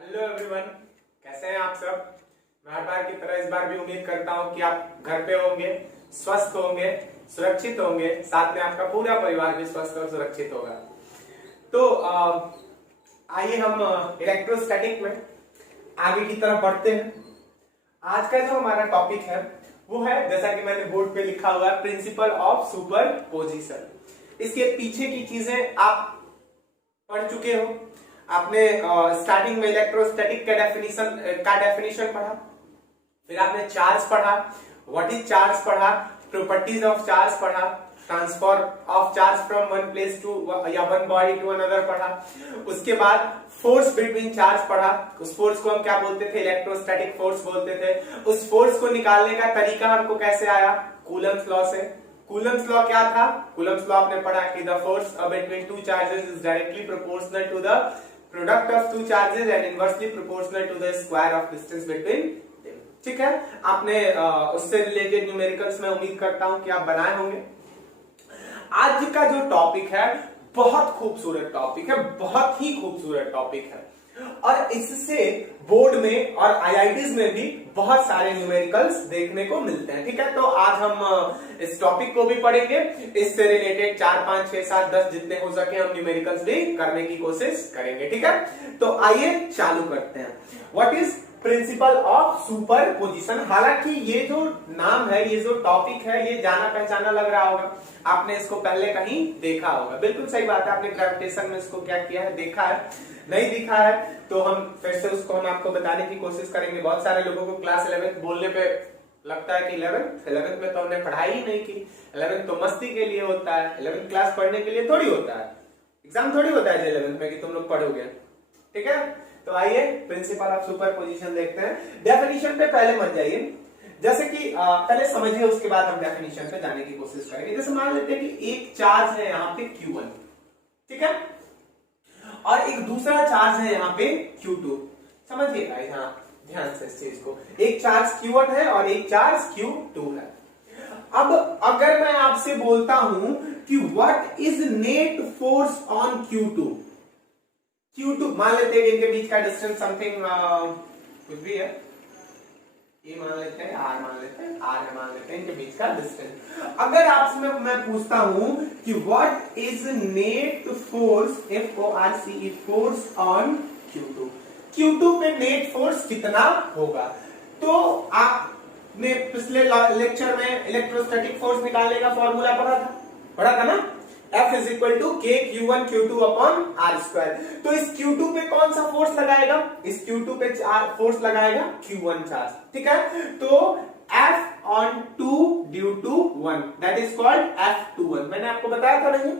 Hello everyone, कैसे हैं आप सब। मैं हर बार की तरह इस बार भी उम्मीद करता हूं कि आप घर पे होंगे, स्वस्थ होंगे, सुरक्षित होंगे, साथ में आपका पूरा परिवार भी स्वस्थ और सुरक्षित होगा। तो आइए हम इलेक्ट्रोस्टैटिक में आगे की तरफ बढ़ते हैं। आज का जो हमारा टॉपिक है वो है, जैसा कि मैंने बोर्ड पे लिखा हुआ है, प्रिंसिपल ऑफ सुपरपोजिशन। इसके पीछे की चीजें आप पढ़ चुके हो। आपने स्टार्टिंग में इलेक्ट्रोस्टैटिक का डेफिनेशन पढ़ा, फिर आपने चार्ज पढ़ा, व्हाट इज चार्ज पढ़ा, प्रॉपर्टीज ऑफ चार्ज पढ़ा, transfer of charge from one place to या वन बॉडी टू अनदर पढ़ा। उसके बाद फोर्स बिटवीन चार्ज पढ़ा। उस फोर्स को हम क्या बोलते थे? इलेक्ट्रोस्टैटिक फोर्स बोलते थे। उस फोर्स को निकालने का तरीका हमको कैसे आया? कूलम्स लॉ से। कूलम्स लॉ क्या था? कूलम्स लॉ आपने पढ़ा कि the force between two charges is directly proportional to the product of two charges and inversely proportional to the square of distance between them. ठीक है, आपने उससे रिलेटेड न्यूमेरिकल्स में उम्मीद करता हूं कि आप बनाए होंगे। आज का जो टॉपिक है बहुत खूबसूरत टॉपिक है, बहुत ही खूबसूरत टॉपिक है, और इससे बोर्ड में और आईआईटीज में भी बहुत सारे न्यूमेरिकल्स देखने को मिलते हैं। ठीक है, तो आज हम इस टॉपिक को भी पढ़ेंगे, इससे रिलेटेड 4, 5, 6, 7, 10 जितने हो सके हम न्यूमेरिकल्स भी करने की कोशिश करेंगे। ठीक है, तो आइए चालू करते हैं। What is principal of superposition. हालांकि ये जो नाम है, ये जो टॉपिक है, ये जाना पहचाना लग रहा होगा, आपने इसको पहले कहीं देखा होगा। बिल्कुल सही बात है, आपने ग्रेविटेशन में इसको क्या किया है? देखा है। नहीं दिखा है तो हम फिर से उसको हम आपको बताने की कोशिश करेंगे। बहुत सारे लोगों को क्लास 11th बोलने पे लगता है कि 11th में तो हमने पढ़ाई ही नहीं की। 11th तो मस्ती के लिए होता है, 11th क्लास पढ़ने के लिए थोड़ी होता है, एग्जाम थोड़ी होता है 11th में कि तुम लोग पढ़ोगे। ठीक है, तो आइए प्रिंसिपल ऑफ सुपरपोजिशन देखते हैं। डेफिनेशन पे पहले मत जाइए, जैसे कि पहले समझिए, उसके बाद हम डेफिनेशन पे जाने की कोशिश करेंगे। जैसे मान लेते हैं कि एक चार्ज है यहाँ पे Q1, ठीक है, और एक दूसरा चार्ज है यहाँ पे Q2। समझिएगा यहाँ ध्यान से इस चीज को। एक चार्ज Q1 है और एक चार्ज Q2 है। अब अगर मैं आपसे बोलता हूं कि what is net force on Q2, मान लेते हैं कि इनके बीच का डिस्टेंस समथिंग कुछ भी है, ये मान लेते हैं, R मान लेते हैं, R है मान लेते हैं, इनके बीच का डिस्टेंस। अगर आपसे मैं पूछता हूं कि what is net force, FORCE, force on Q2 पे नेट फोर्स कितना होगा? तो आपने पिछले लेक्चर में इलेक्ट्रोस्टैटिक फोर्स निकालने का फॉर्मूला पढ़ा था ना? F is equal to K Q1 Q2 upon R square. तो इस Q2 पे कौन सा फोर्स लगाएगा? इस Q2 पे फोर्स लगाएगा Q1 चार्ज। ठीक है, तो F on 2 due to 1 that is called F21। मैंने आपको बताया था नहीं,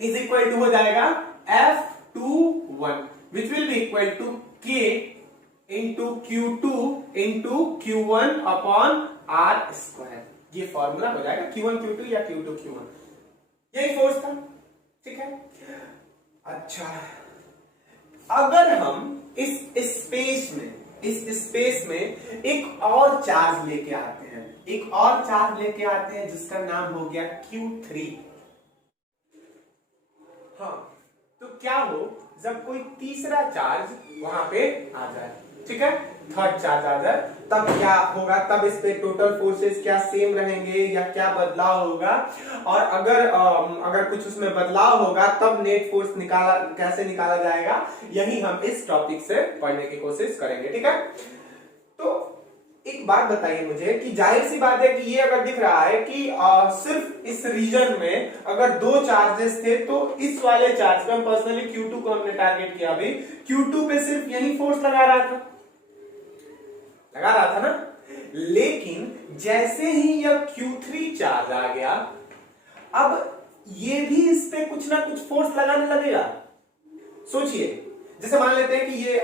इज इक्वल टू हो जाएगा F21 which will be equal to K into Q2 into Q1 upon R square. ये फॉर्मूला हो जाएगा Q1 Q2 या Q2 Q1, यही फोर्स था। ठीक है, अच्छा, अगर हम इस स्पेस में एक और चार्ज लेके आते हैं, जिसका नाम हो गया Q3। हाँ, तो क्या हो जब कोई तीसरा चार्ज वहां पे आ जाए, ठीक है, थर्ड चार्ज आ जाए, तब क्या होगा? तब इस पे टोटल फोर्सेस क्या सेम रहेंगे या क्या बदलाव होगा? और अगर कुछ उसमें बदलाव होगा तब नेट फोर्स कैसे निकाला जाएगा? यही हम इस टॉपिक से पढ़ने की कोशिश करेंगे। ठीक है, तो एक बात बताइए मुझे कि जाहिर सी बात है कि ये अगर दिख रहा है कि सिर्फ इस रीजन में अगर दो चार्जेस थे, तो इस वाले चार्ज पे, पर्सनली Q2 को हमने टारगेट किया, अभी Q2 पे सिर्फ यही फोर्स लगा रहा था ना। लेकिन जैसे ही यह Q3 चार्ज आ गया, अब ये भी इस पे कुछ ना कुछ फोर्स लगाने लगेगा। सोचिए, जैसे मान लेते हैं कि ये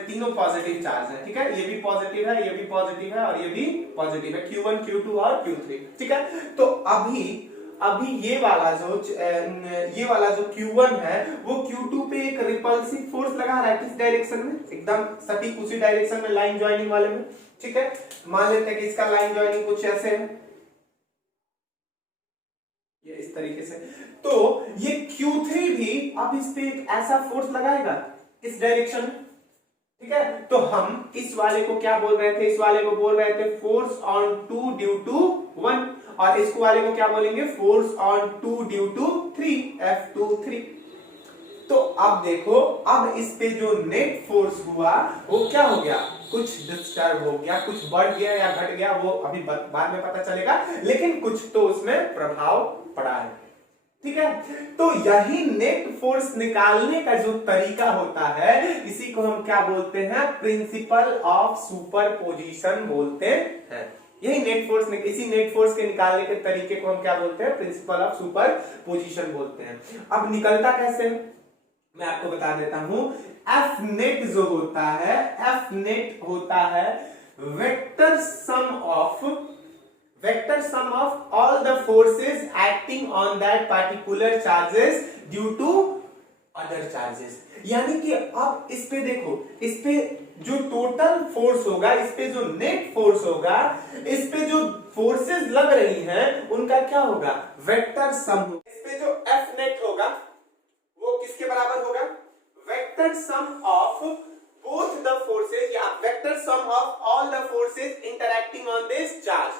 तीनों पॉजिटिव चार्ज है, ठीक है, ये भी पॉजिटिव है, ये भी पॉजिटिव है और ये भी पॉजिटिव है, Q1 Q2 और Q3। ठीक है, तो अभी ये वाला जो Q1 है वो Q2 पे एक रिपल्सिव फोर्स लगा रहा है। किस डायरेक्शन में? एकदम सटीक उसी डायरेक्शन में, लाइन ज्वाइनिंग वाले में। ठीक है, मान लेते हैं कि इसका लाइन ज्वाइनिंग कुछ ऐसे है, ये इस तरीके से। तो ये Q3 भी अब इस पे एक ऐसा फोर्स लगाएगा इस डायरेक्शन में। ठीक है, तो हम इस वाले को क्या बोल रहे थे, इस वाले को बोल रहे थे फोर्स ऑन 2 ड्यू टू 1, और इसको वाले को क्या बोलेंगे, force on 2 due to 3, F23। तो अब देखो, अब इस पे जो नेट फोर्स हुआ वो क्या हो गया, कुछ डिस्टर्ब हो गया, कुछ बढ़ गया या घट गया, वो अभी बाद में पता चलेगा, लेकिन कुछ तो उसमें प्रभाव पड़ा है। ठीक है, तो यही नेट फोर्स निकालने का जो तरीका होता है, इसी को हम क्या बोलते हैं, प्रिंसिपल ऑफ सुपरपोजिशन बोलते हैं। यही नेट फोर्स, इसी नेट फोर्स के निकालने के तरीके को हम क्या बोलते हैं, प्रिंसिपल ऑफ सुपरपोजिशन बोलते हैं। अब निकलता कैसे है मैं आपको बता देता हूं। एफ नेट जो होता है, एफ नेट होता है vector sum of all the forces acting on that particular charges due to other charges. यानी कि अब इस पे देखो, इस पे जो टोटल फोर्स होगा, इस पे जो नेट फोर्स होगा, इस पे जो फोर्सेस लग रही हैं उनका क्या होगा, वेक्टर सम। इस पे जो एफ नेट होगा वो किसके बराबर होगा, vector sum of both the forces या vector sum of all the forces interacting on this charge.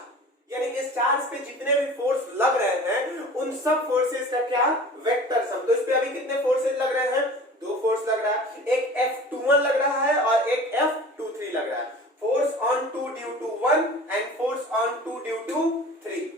यानी कि इस चार्ज पे जितने भी फोर्स लग रहे हैं उन सब फोर्सेस का क्या, वेक्टर सम। तो इस पे अभी कितने फोर्सेस लग रहे हैं, दो फोर्स लग रहा है, एक F21 लग रहा है और एक F23 लग रहा है। Force on 2 due to 1 and force on 2 due to 3,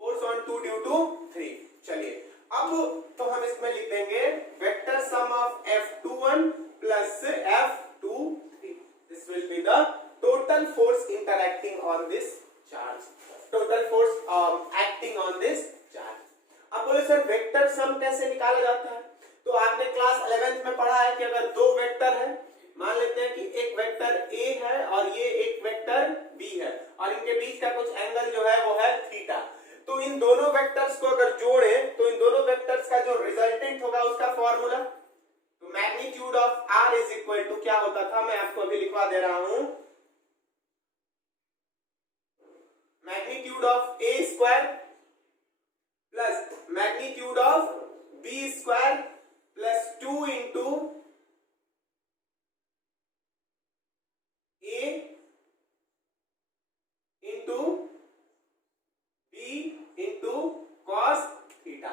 force on 2 due to 3। चलिए अब तो हम इसमें लिख देंगे vector sum of F21 plus F23, this will be the total force interacting on this charge, total force acting on this charge. अब बोले sir vector sum कैसे निकाला जाता है, तो आपने क्लास 11th में पढ़ा है कि अगर दो वेक्टर है, मान लेते हैं कि एक वेक्टर A है और ये एक वेक्टर B है और इनके बीच का कुछ एंगल जो है वो है थीटा, तो इन दोनों वेक्टर्स को अगर जोड़े तो इन दोनों वेक्टर्स का जो रिजल्टेंट होगा उसका फॉर्मूला, तो magnitude of R is equal to क्या होता था, मैं आपको अभी लिखवा दे रहा हूं, magnitude of A square plus magnitude of B square plus 2 into A into B into cos theta.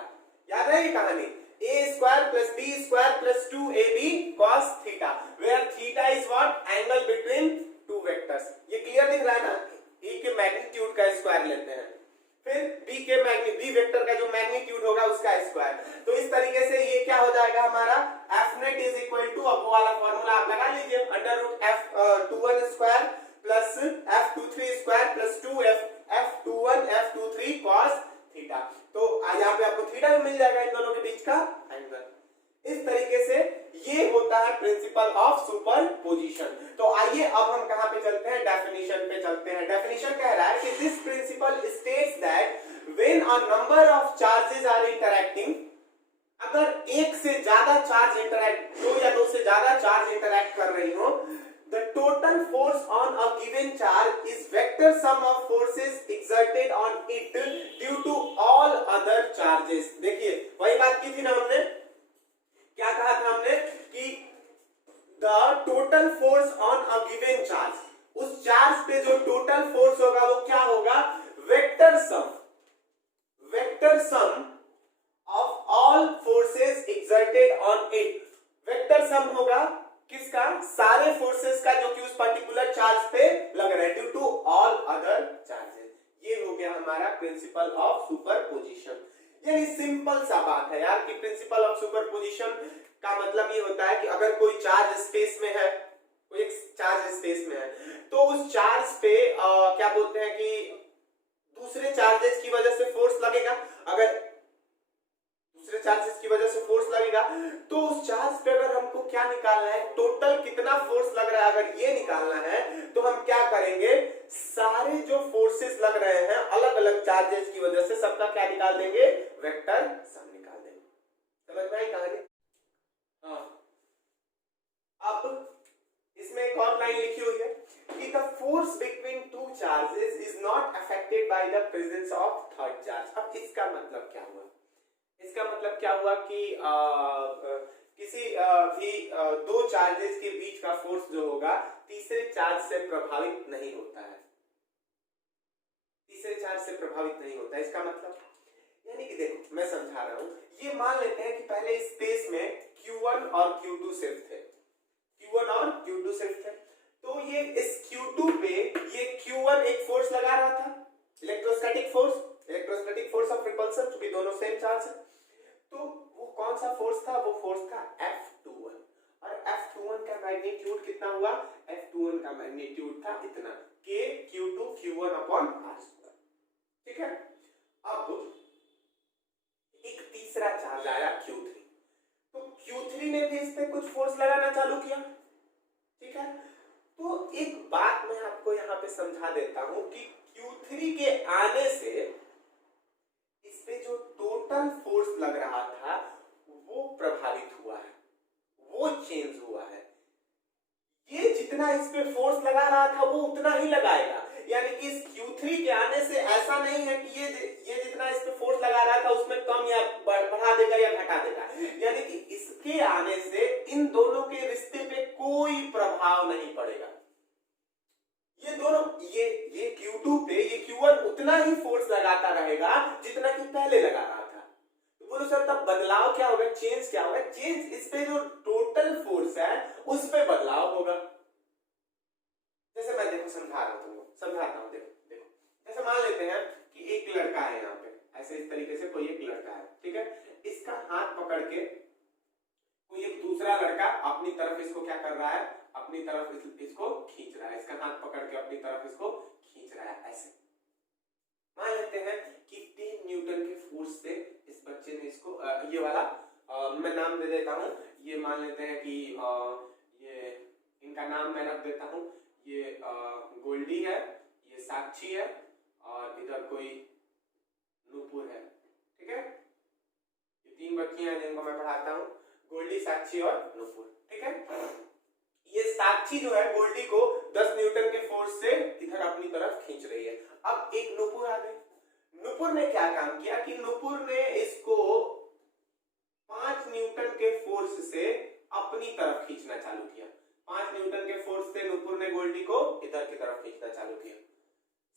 याद है ये कहानी, A square plus B square plus 2AB cos theta, where theta is what, angle between two vectors. ये clear दिख रहा है ना, A के मैग्नीट्यूड का स्क्वायर लेते हैं, फिर B वेक्टर का जो मैग्नीट्यूड होगा उसका स्क्वायर। तो इस तरीके से ये क्या हो जाएगा हमारा, F net is equal to, अब वाला फॉर्मूला आप लगा लीजिए, under root F21 square plus F23 square plus 2 F21 F23 cos theta. तो यहाँ पे आपको थीटा भी मिल जाएगा इन दोनों के बीच का एंगल। इस तरीके से ये होता है प्रिंसिपल ऑफ सुपरपोजिशन। तो आइए अब हम कहां पे चलते हैं, डेफिनेशन पे चलते हैं। डेफिनेशन कह रहा है कि this principle states that when a number of charges are interacting, अगर एक से ज्यादा चार्ज इंटरैक्ट, दो या दो से ज्यादा चार्ज इंटरैक्ट कर रही हो, the total force on a given charge is vector sum of forces exerted on it due to all other charges। देखिए वही बात की थी ना हमने, क्या कहा था हमने कि the total force on a given charge, उस चार्ज पे जो टोटल फोर्स होगा वो क्या होगा, vector sum of all forces exerted on it. Vector sum होगा किसका, सारे फोर्सेस का जो कि उस पर्टिकुलर चार्ज पे लग रहे हैं, due to all other charges. ये हो गया हमारा प्रिंसिपल ऑफ सुपरपोजिशन। यानी सिंपल सा बात है यार कि प्रिंसिपल ऑफ सुपरपोजिशन का मतलब ये होता है कि अगर कोई चार्ज स्पेस में है, कोई एक चार्ज स्पेस में है, तो उस चार्ज पे क्या बोलते हैं कि दूसरे चार्जेस की वजह से फोर्स लगेगा। अगर दूसरे चार्जेस की वजह से फोर्स लगेगा तो उस चार्ज पे अगर हमको क्या निकालना है, टोटल कितना फोर्स लग रहा है, अगर ये निकालना है तो हम क्या करेंगे, सारे जो फोर्सेस लग रहे हैं अलग अलग चार्जेस की वजह से सबका क्या निकाल देंगे, वेक्टर सम निकाल देंगे। समझ में आई कहानी? हाँ, अब इसमें एक और लाइन लिखी हुई है कि the force between two charges is not affected by the presence of third charge. अब इसका मतलब क्या हुआ, इसका मतलब क्या हुआ कि किसी भी दो चार्जेस के बीच का फोर्स जो होगा तीसरे चार्ज से प्रभावित नहीं होता है, तीसरे चार्ज से प्रभावित नहीं होता है। इसका मतलब यानी कि देखो मैं समझा रहा हूं, ये मान लेते हैं कि पहले स्पेस में Q1 और Q2 सिर्फ थे, Q1 और Q2 सिर्फ थे, तो ये इस Q2 पे ये Q1 एक फोर्स लगा रहा था, इलेक्ट्रोस्टैटिक फोर्स ऑफ रिपल्सन, क्योंकि दोनों सेम चार्ज है। तो वो कौन सा फोर्स था? वो फोर्स था F21, और F21 का मैग्नीट्यूड कितना हुआ? F21 का मैग्नीट्यूड था इतना, K Q2 Q1 upon R²। ठीक है, अब एक तीसरा चार्ज आया Q3, तो Q3 ने भी इस पे कुछ फोर्स लगाना चालू किया। ठीक है, तो एक बात मैं आपको यहां पे समझा देता हूं कि Q3 के आने से इस पे जो टोटल फोर्स लग रहा था वो प्रभावित हुआ है, वो चेंज हुआ है। ये जितना इस पे फोर्स लगा रहा था वो उतना ही लगाएगा, यानी कि इस Q3 के आने से ऐसा नहीं है कि ये जितना इस पे फोर्स लगा रहा था उसमें कम या बढ़ा देगा या घटा देगा, यानी कि इसके आने से इन दोनों के रिश्ते पे कोई प्रभाव नहीं पड़ेगा। ये दोनों ये Q2 पे ये Q1 उतना ही फोर्स लगाता रहेगा जितना कि पहले लगा रहा था। तो बोलो सर तब बदलाव क्या होगा, चेंज क्या होगा? चेंज इस पे जो टोटल फोर्स है उस पे बदलाव होगा। जैसे मैं देखो समझाता हूं, देखो जैसे मान लेते हैं कि एक लड़का है यहाँ पे, ऐसे इस तरीके से कोई एक लड़का है, ठीक है, इसका हाथ पकड़ के कोई एक दूसरा लड़का अपनी तरफ इसको क्या कर रहा है, अपनी तरफ इसको खींच रहा है, इसका हाथ पकड़ के अपनी तरफ इसको खींच रहा है। ऐसे मान लेते हैं कि 3 न्यूटन के फोर्स से इस बच्चे ने इसको ये वाला मैं नाम दे देता हूं, ये मान लेते हैं कि ये इनका नाम मैं रख देता हूं, ये गोल्डी है, ये साक्षी है, और इधर कोई नूपुर है। ठीक है, ये 3 बच्चियां हैं जिनको मैं पढ़ाता हूं, गोल्डी, साक्षी और नूपुर। ठीक है, ये साक्षी जो है गोल्डी को 10 न्यूटन के फोर्स से इधर अपनी तरफ खींच रही है। अब एक नूपुर आ गई, नूपुर ने क्या काम किया कि नूपुर ने इसको 5 न्यूटन के फोर्स से अपनी तरफ खींचना चालू किया। 5 न्यूटन के फोर्स से नूपुर ने गोल्डी को इधर की तरफ खींचना चालू किया।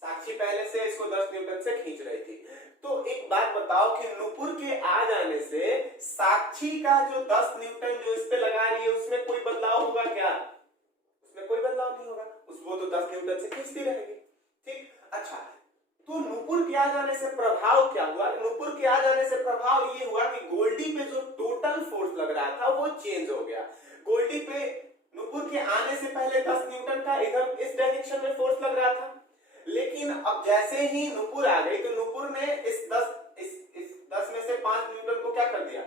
साक्षी पहले से इसको 10 न्यूटन से खींच रही थी। तो एक बात बताओ कि नूपुर के आ जाने से साक्षी का जो 10 न्यूटन जो इस पे लगा रही है उसमें कोई बदलाव होगा क्या? उसमें कोई बदलाव नहीं होगा, वो तो 10 न्यूटन से खींचती रहेगी। ठीक, अच्छा, तो नूपुर के आ जाने से प्रभाव क्या हुआ? नूपुर के आ जाने से प्रभाव ये हुआ कि गोल्डी पे जो टोटल फोर्स लग रहा था वो चेंज हो गया। गोल्डी पे नूपुर के आने से पहले 10 न्यूटन का इधर इस डायरेक्शन में फोर्स लग रहा था, लेकिन अब जैसे ही नूपुर आ गई तो नूपुर ने इस 10 में से 5 न्यूटन को क्या कर दिया,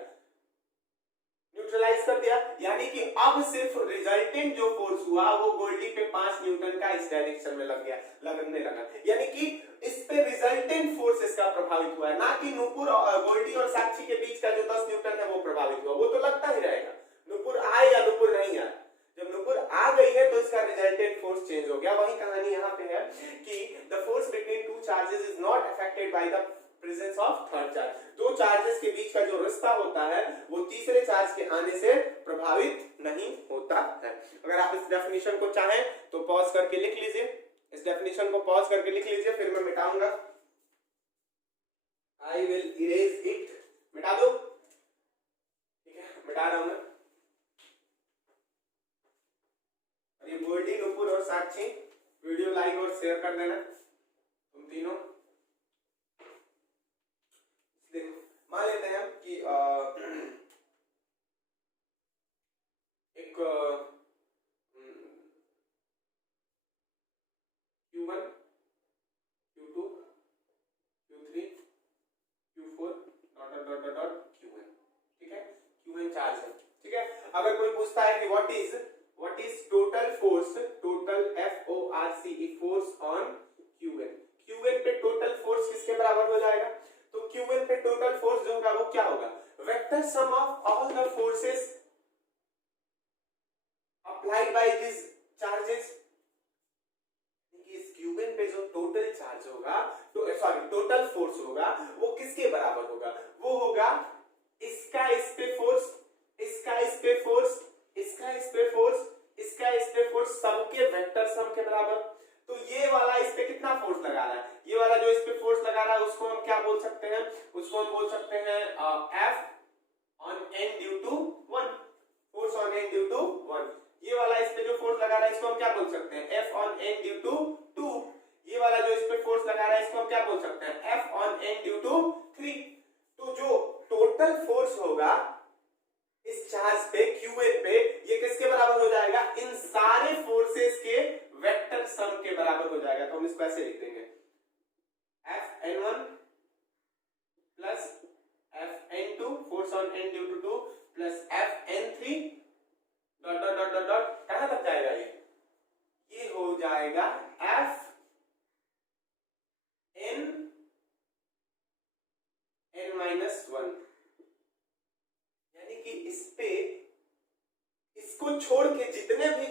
न्यूट्रलाइज कर दिया, यानी कि अब सिर्फ रिजल्टेंट जो फोर्स हुआ वो गोल्डी पे 5 न्यूटन का इस डायरेक्शन में लगने लगा, यानी कि इस पे रिजल्टेंट फोर्स इसका प्रभावित हुआ है, ना कि नूपुर गोल्डी और साक्षी के बीच का जो 10 न्यूटन है वो प्रभावित हुआ। वो तो लगता ही रहेगा, नूपुर आए या नूपुर नहीं आए, जब नूपुर आ गई है तो इसका रिजल्टेंट फोर्स चेंज हो गया। वही कहानी यहाँ पे है कि the force between two charges is not affected by the presence of third charge. दो चार्जेस के बीच का जो रिश्ता होता है वो तीसरे चार्ज के आने से प्रभावित नहीं होता है। अगर आप इस डेफिनेशन को चाहें तो पॉज करके लिख लीजिए, इस डेफिनेशन को पॉज करके लिख लीजिए, फिर मैं मिटाऊंगा। आई विल इरेज इट, मिटा दो। ठीक है, मिटा रहा हूं मैं। ये गोल्डी, नूपुर और साक्षी वीडियो लाइक और शेयर कर देना तुम तीनों। देखो मान लेते हैं कि एक Q1, Q2, Q3, Q4 dot Qn। ठीक है, Qn चार्ज है। ठीक है, अगर कोई पूछता है कि what is total force, total FORCE force on Qn, Qn पे टोटल फोर्स किसके बराबर हो जाएगा? तो Qn पे टोटल फोर्स जो होगा वो क्या होगा? Vector sum of all the forces applied by this charges. इस Qn पे जो टोटल चार्ज होगा, तो सॉरी टोटल फोर्स होगा वो किसके बराबर होगा? वो होगा इसका इस पे फोर्स, इसका इस पे पे फोर्स, इसका इस पे फोर्स, इसका इस पे फोर्स, सबके वेक्टर सम के बराबर। तो ये वाला इस पे कितना फोर्स लगा रहा है, ये वाला जो इस पे फोर्स लगा रहा है उसको हम क्या बोल सकते हैं, उसको हम बोल सकते हैं F on n due to 1, force on n due to 1। ये वाला इस पे जो फोर्स लगा रहा है इसको हम क्या बोल सकते हैं, F on n due to 2। ये वाला जो इस पे फोर्स लगा रहा है इसको हम क्या बोल सकते हैं, F on n due to 3। तो जो टोटल फोर्स होगा इस चार्ज पे Qn पे, ये किसके बराबर हो जाएगा, इन सारे फोर्सेस के वेक्टर सम के बराबर हो जाएगा। तो हम इसको ऐसे लिख देंगे Fn1 plus Fn2 force on n due to 2 plus Fn3 dot dot dot dot dot, कहां तक जाएगा ये हो जाएगा Fn n-1। यानी कि इस पे इसको छोड़ के जितने भी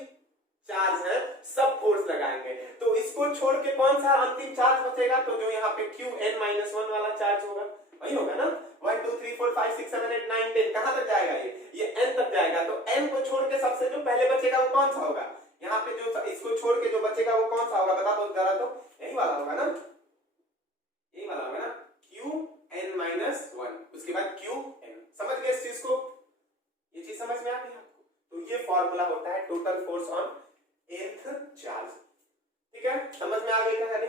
चार्ज है सब फोर्स लगाएंगे, तो इसको छोड़ के कौन सा अंतिम चार्ज बचेगा, तो जो यहाँ पे Qn-1 वाला चार्ज होगा वही होगा ना। 1 2 3 4 5 6 7 8 9 10 कहां तक जाएगा ये n तक जाएगा। तो n को छोड़ के सबसे जो पहले बचेगा वो कौन सा होगा, यहाँ पे जो इसको छोड़ के जो बचेगा वो कौन सा होगा, बता दो जरा। तो यही वाला होगा ना, यही वाला होगा ना, Qn-1, उसके बाद Qn। समझ गए इस चीज को, ये चीज समझ में आ गई आपको। तो ये फॉर्मूला होता है total force on nth charge. ठीक है, समझ में आ गई कहानी।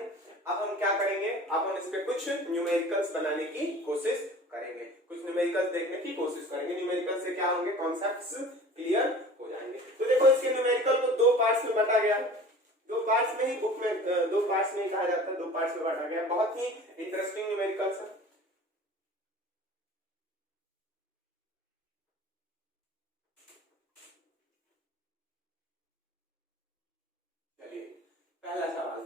अब हम क्या करेंगे, अब हम इस पे कुछ न्यूमेरिकल्स बनाने की कोशिश करेंगे, कुछ न्यूमेरिकल्स देखने की कोशिश करेंगे। न्यूमेरिकल से क्या होंगे, कॉन्सेप्ट्स क्लियर हो जाएंगे। तो देखो इसके न्यूमेरिकल को दो पार्ट्स में बांटा गया, दो पार्ट्स में ही बुक में, दो पार्ट्स में कहा जाता है, दो पार्ट्स में बांटा गया। बहुत ही इंटरेस्टिंग न्यूमेरिकल्स है। चलिए पहला सवाल,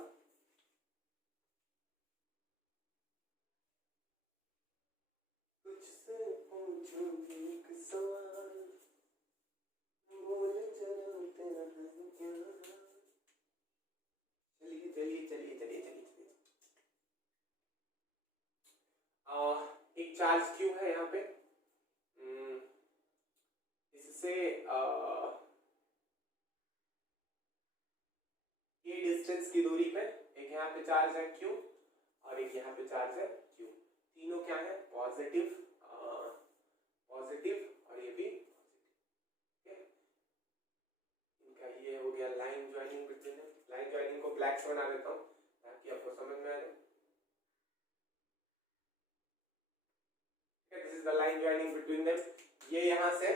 तुझसे पूछूं एक सवाल, बोल जरा तेरा है क्या। चलिए चलिए चलिए चलिए चलिए, एक चार्ज Q है यहाँ पे, इससे ये डिस्टेंस की दूरी पे एक यहाँ पे चार्ज है Q और एक यहाँ पे चार्ज है Q। तीनों क्या है, पॉजिटिव, पॉजिटिव और ये भी पॉजिटिव। इनका ये हो गया line joining between them. Line joining को ब्लैक से बना देता हूँ ताकि आपको समझ में आ जाए। This is the line joining between them. ये यहाँ से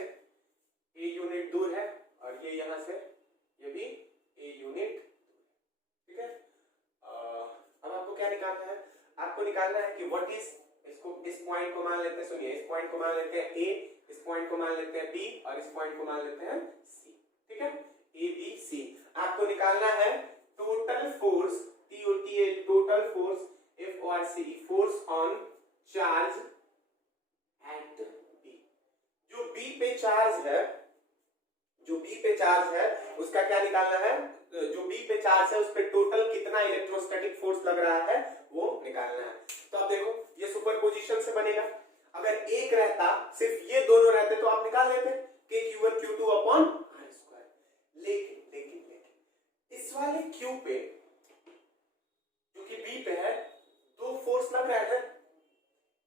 A यूनिट दूर है और ये यहाँ से ये भी A यूनिट। ठीक है, अब आपको क्या निकालना है, आपको निकालना है कि व्हाट इज, इसको इस पॉइंट को मान लेते हैं, सुनिए इस पॉइंट को मान लेते हैं A, इस पॉइंट को मान लेते हैं B और इस पॉइंट को मान लेते हैं C। ठीक है, A B C। आपको निकालना है total force, TOTA, total force FORCE, force on charge at B। जो B पे चार्ज है, जो B पे चार्ज है उसका क्या निकालना है, जो B पे चार्ज है उस पे टोटल कितना इलेक्ट्रोस्टैटिक फोर्स लग रहा है वो निकालना है। तो अब देखो ये सुपरपोजिशन से बनेगा, अगर एक रहता, सिर्फ ये दोनों रहते तो आप निकाल लेते कि Q1 Q2 अपॉन R²। लेकिन लेकिन लेकिन इस वाले Q पे जो कि B पे है दो फोर्स लग रहा है,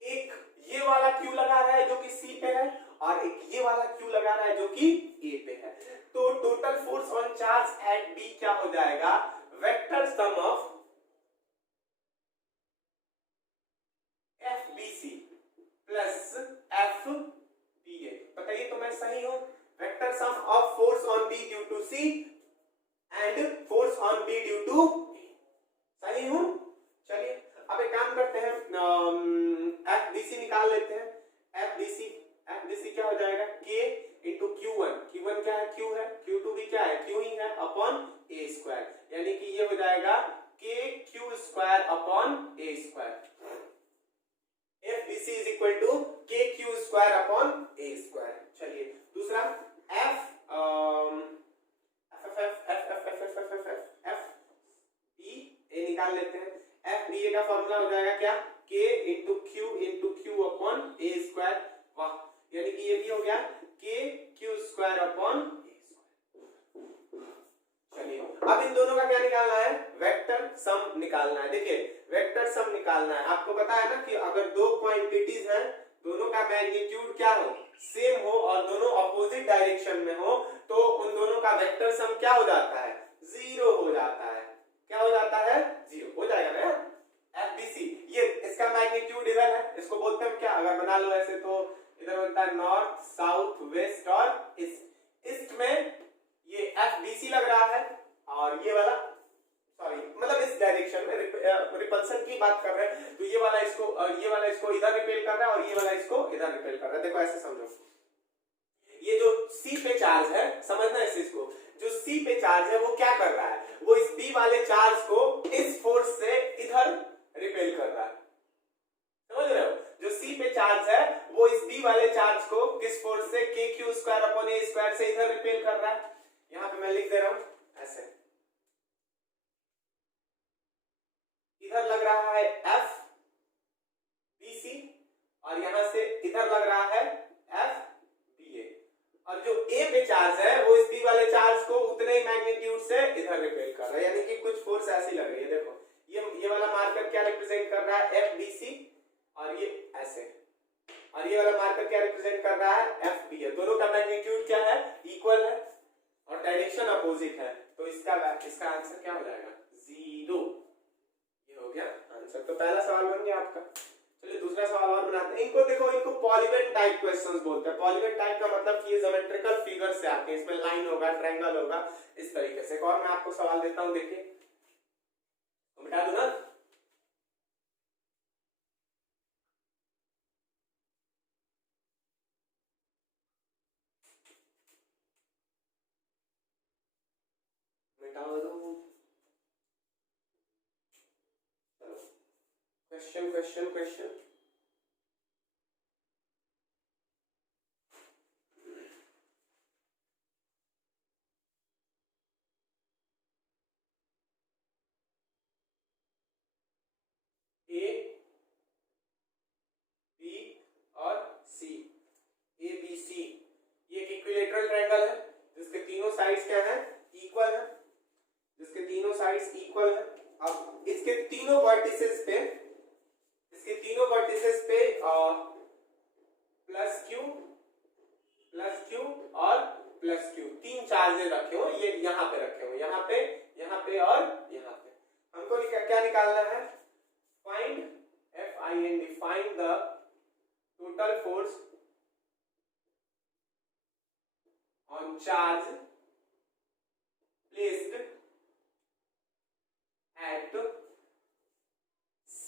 एक ये वाला Q लगा रहा है जो कि C पे है और एक ये वाला Q लगा रहा है जो कि A पे है। तो total force on charge at B क्या हो जाएगा, vector sum of FBC plus FBA। बताइए तो मैं सही हूं, vector sum of force on B due to C and force on B due to A। सही हूं। चलिए अब एक काम करते हैं, FBC निकाल लेते हैं। FBC क्या हो जाएगा, K इंटू Q1। Q1 क्या है, Q है, Q2 भी क्या है, Q ही है, अपॉन A²। यानी कि ये हो जाएगा KQ² upon A²। FBC is equal to KQ² upon A²। चलिए दूसरा FBA निकाल लेते हैं। FBA का फॉर्मूला हो जाएगा क्या, K into Q upon A²। वाह, यानी कि ये भी हो गया KQ² निकालना है? वेक्टर सम निकालना है। देखिए वेक्टर सम निकालना है, आपको पता है ना कि अगर दो क्वांटिटीज हैं, दोनों का मैग्नीट्यूड क्या हो, सेम हो और दोनों अपोजिट डायरेक्शन में हो, तो उन दोनों का वेक्टर सम क्या हो जाता है? जीरो हो जाता है। क्या हो जाता है? जीरो हो जाएगा ना। FBC ये इसका मैग्नीट्यूड इधर है, इसको बोलते हैं क्या, अगर बना लो ऐसे तो इधर बनता है नॉर्थ साउथ वेस्ट और ईस्ट। ईस्ट में ये FBC लग रहा है और ये वाला सॉरी मतलब इस डायरेक्शन में रिपल्सन की बात कर रहे हैं, तो ये वाला इसको इधर रिपेल कर रहा है और ये वाला इसको इधर रिपेल कर रहा है। देखो ऐसे समझो, ये जो C पे चार्ज है, समझना इस चीज को, जो C पे चार्ज है वो क्या कर रहा है, वो इस B वाले चार्ज को इस फोर्स से इधर रिपेल कर रहा है। समझ रहे हो? जो C पे चार्ज है वो इस B वाले चार्ज को किस फोर्स से, KQ² से इधर रिपेल कर रहा है। यहां पे मैं लिख दे रहा हूं ऐसे, इधर लग रहा है FBC और यहां से इधर लग रहा है FBA, और जो A पे चार्ज है वो इस B वाले चार्ज को उतने ही मैग्नीट्यूड से इधर रिपेल कर रहा है, यानी कि कुछ फोर्स ऐसी लग रही है। देखो ये वाला मार्कर क्या रिप्रेजेंट कर रहा है? FBC और ये ऐसे, और ये वाला मार्कर क्या रिप्रेजेंट कर रहा है? FBA। दोनों का मैग्नीट्यूड क्या है? इक्वल है और डायरेक्शन अपोजिट है, तो इसका आंसर क्या हो जाएगा? जीरो। ये हो गया आंसर। तो पहला सवाल बन गया आपका। चलिए दूसरा सवाल और बनाते हैं। इनको देखो, इनको पॉलीगन टाइप क्वेश्चंस बोलते हैं। पॉलीगन टाइप का मतलब कि ये ज्योमेट्रिकल फिगर से आते हैं, इसमें लाइन होगा, ट्रायंगल होगा, इस तरीके से। और मैं आपको सवाल देता हूं, देखिए मिटा दूं ना? मिटा दो। Question question question A B और C, ABC ये एक इक्विलेटरल ट्रायंगल है जिसके तीनों साइड्स क्या है? इक्वल है, जिसके तीनों साइड्स इक्वल है। अब इसके तीनों वर्टिसेस पे प्लस क्यू और प्लस क्यू तीन चार्जेस रखे हो, ये यहाँ पे रखे हो, यहाँ पे और यहाँ पे। हमको क्या निकालना है? Find FIND, find the total force on charge placed at C।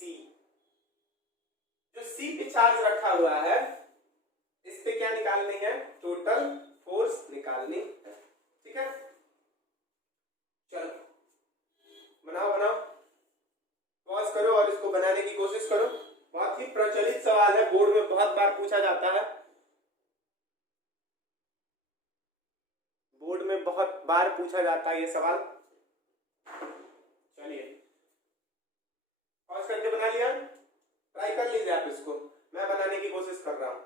जो C पे चार्ज रखा हुआ है इस पे क्या निकालनी है? टोटल फोर्स निकालनी है। ठीक है, चलो बनाओ, पॉज करो और इसको बनाने की कोशिश करो। बहुत ही प्रचलित सवाल है, बोर्ड में बहुत बार पूछा जाता है, बोर्ड में बहुत बार पूछा जाता है ये सवाल। चलिए पॉज करके बना लिया, ट्राई कर लीजिए आप इसको, मैं बनाने की कोशिश कर रहा हूं।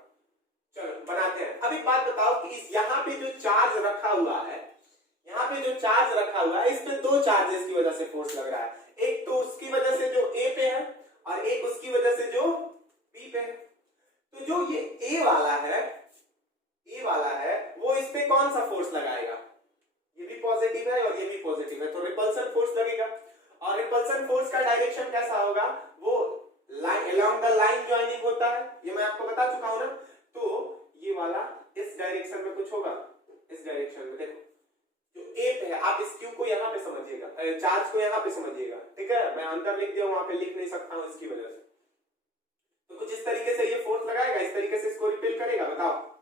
चलो बनाते हैं। अब एक बात बताओ कि इस यहाँ पे जो चार्ज रखा हुआ है, इस पे दो चार्जेस की वजह से फोर्स लग रहा है। एक तो उसकी वजह से जो A पे है और एक उसकी वजह से जो B पे है। तो जो ये A वाला है वो इस पे कौन सा फोर्स लगाएगा? ये भी पॉजिटिव है और ये भी पॉजिटिव है, तो रिपल्सन फोर्स लगेगा। और रिपल्सन फोर्स का डायरेक्शन कैसा होगा? वो line along the line joining होता है, ये मैं आपको बता चुका हूं ना। तो ये वाला इस डायरेक्शन में कुछ होगा, इस डायरेक्शन में। देखो जो A पे है, आप इस Q को यहाँ पे समझिएगा, चार्ज को यहाँ पे समझिएगा। ठीक है, मैं अंदर लिख दिया, वहां पे लिख नहीं सकता हूँ इसकी वजह से। तो कुछ इस तरीके से ये फोर्स लगाएगा, इस तरीके से इसको रिपेल करेगा। बताओ।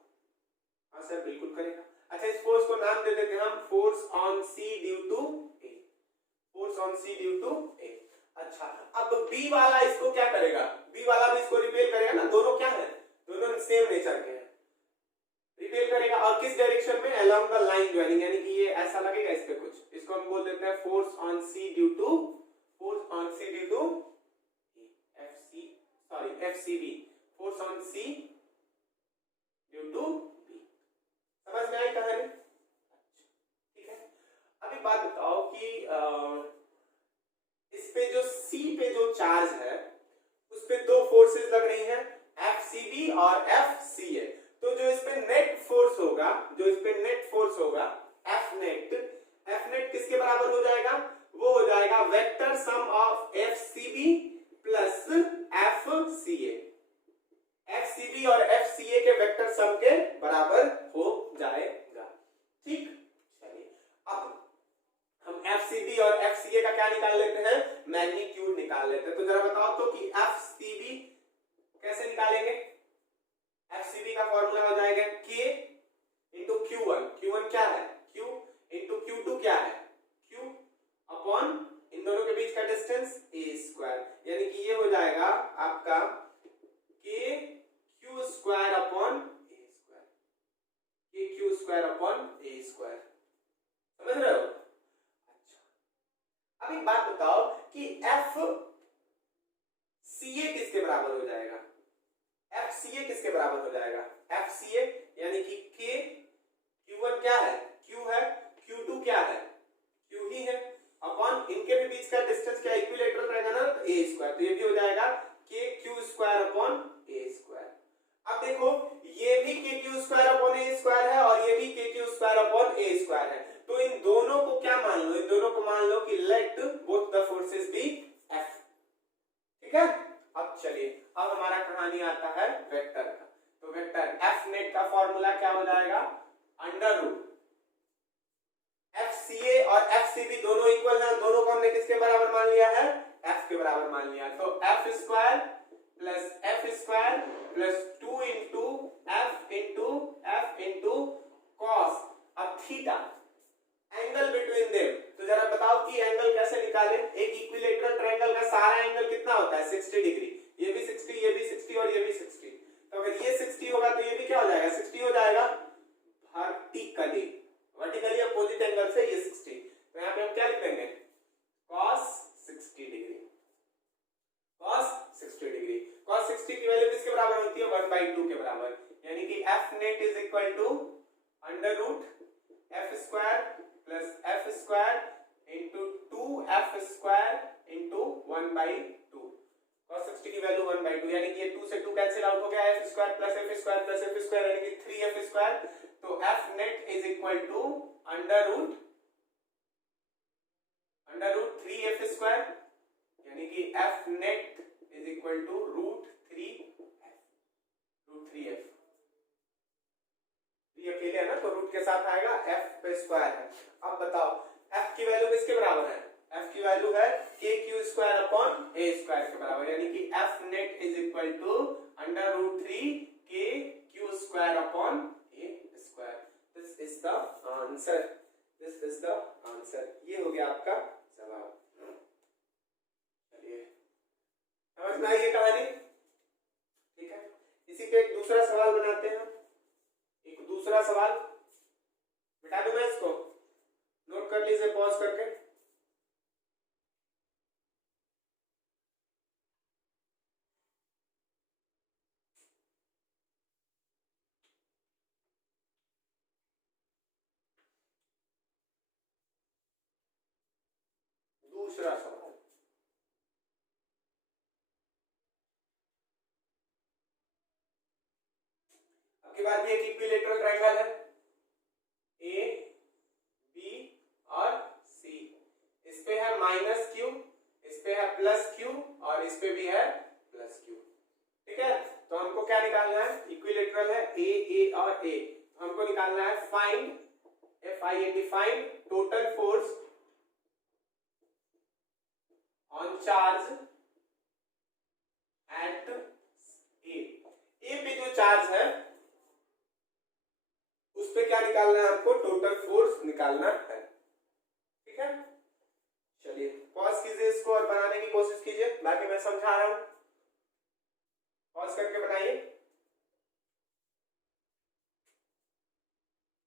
हाँ सर बिल्कुल करेगा। अच्छा इस फोर्स को नाम दे देते हैं हम force on C due to A, force on C due to A। अच्छा अब B वाला इसको क्या करेगा? B वाला भी इसको रिपेल करेगा ना, दोनों क्या है? दोनों सेम नेचर के हैं, रिपेल करेगा। और किस डायरेक्शन में? अलोंग द लाइन ज्वाइनिंग, यानी कि ये ऐसा लगेगा इस पे कुछ, इसको हम बोल देते हैं force on C due to FCB, force on C due to B। समझ में आई कहानी? ठीक है, अभी बात बताओ कि फोर्स होगा एफ नेट, एफ नेट किसके बराबर हो जाएगा, वो हो जाएगा vector sum of F C B plus F C A, F C B और एफ सी ए के वेक्टर सम के बराबर हो जाएगा। ठीक, चलिए अब हम एफ सी बी और एफ सी ए का क्या निकाल लेते हैं, मैग्नीट्यूड निकाल लेते हैं। तो जरा बताओ तो कि एफ सी बी कैसे निकालेंगे, एफ सी बी का फॉर्मूला हो जाएगा के into Q one, Q one क्या है क्यू, इंटू क्यू टू क्या है क्यू, अपॉन इन दोनों के बीच का डिस्टेंस ए स्क्वायर, यानी कि ये हो जाएगा आपका के Q square upon A square, के Q square upon A square, समझ रहे हो। अच्छा, अब एक बात बताओ कि एफ सी ए किसके बराबर हो जाएगा, एफ सी ए किसके बराबर हो जाएगा, एफ सी ए यानी कि के क्यू वन क्या है क्यू है, क्यू टू क्या है क्यू ही है, अपॉन इनके भी बीच का डिस्टेंस क्या इक्विलेटरल रहेगा ना, तो ए स्क्वायर, तो ये भी हो जाएगा के Q square upon A square. अब देखो ये भी के Q square upon A square है और ये भी के Q square upon A square है, तो इन दोनों को क्या मान लो, इन दोनों को मान लो कि let both the forces be F, ठीक है। अब चलिए अब हमारा कहानी आता है वेक्टर का, तो वेक्टर एफ नेट का फॉर्मूला क्या हो जाएगा, अंडर रूट एफ सी ए और एफ सी बी दोनों इक्वल है, दोनों को हमने किसके बराबर मान लिया है, एफ के बराबर मान लिया, तो F square plus 2 into F into cos, अब थीटा एंगल बिटवीन देम, तो जरा बताओ कि एंगल कैसे निकाले, एक इक्विलेटरल ट्रायंगल का सारा एंगल कितना होता है 60 डिग्री, ये भी 60 ये भी 60 और ये भी 60, तो अगर ये 60 होगा तो ये भी क्या हो जाएगा 60 हो जाएगा, वर्टिकली अपोजिट एंगल से ये 60, तो यहाँ पे हम क्या लिख देंगे cos 60 degree, cos 60 degree, cos 60 की वैल्यू किसके बराबर होती है 1/2 के बराबर, यानी कि f net is equal to under root f square plus f square into 2f square into 1/2, cos 60 की वैल्यू 1/2, यानी कि ये 2 से 2 कैंसिल आउट हो गया, f square plus f square plus f square यानी कि 3f स्क्वायर, तो f net is equal to under root 3f square, यानी कि f net is equal to root 3f, ये अकेले है ना तो रूट के साथ आएगा, f पे स्क्वायर है। अब बताओ f की वैल्यू किसके बराबर है, f की वैल्यू है k Q square upon a square के बराबर, यानी कि f net is equal to under root 3 k Q square upon a square, this is the answer, ये हो गया आपका जवाब। चलिए समझ में आई ये कहानी, ठीक है। इसी पे एक दूसरा सवाल बनाते हैं, एक दूसरा सवाल बिठा दूं मैं इसको, नोट कर लीजिए पॉज करके। दूसरा सवाल, अब की बात भी एक इक्विलेटरल ट्रायंगल है ए बी और सी, इस पे है माइनस क्यू, इस पे है प्लस क्यू और इस पे भी है प्लस क्यू, ठीक है। तो हमको क्या निकालना है, इक्विलेटरल है ए और ए, तो हमको निकालना है find FIND find total force on charge at A पे जो चार्ज है उस पे क्या निकालना है आपको, टोटल फोर्स निकालना है, ठीक है। चलिए पॉज कीजिए इसको और बनाने की कोशिश कीजिए, बाकी मैं समझा रहा हूं, पॉज करके बनाइए,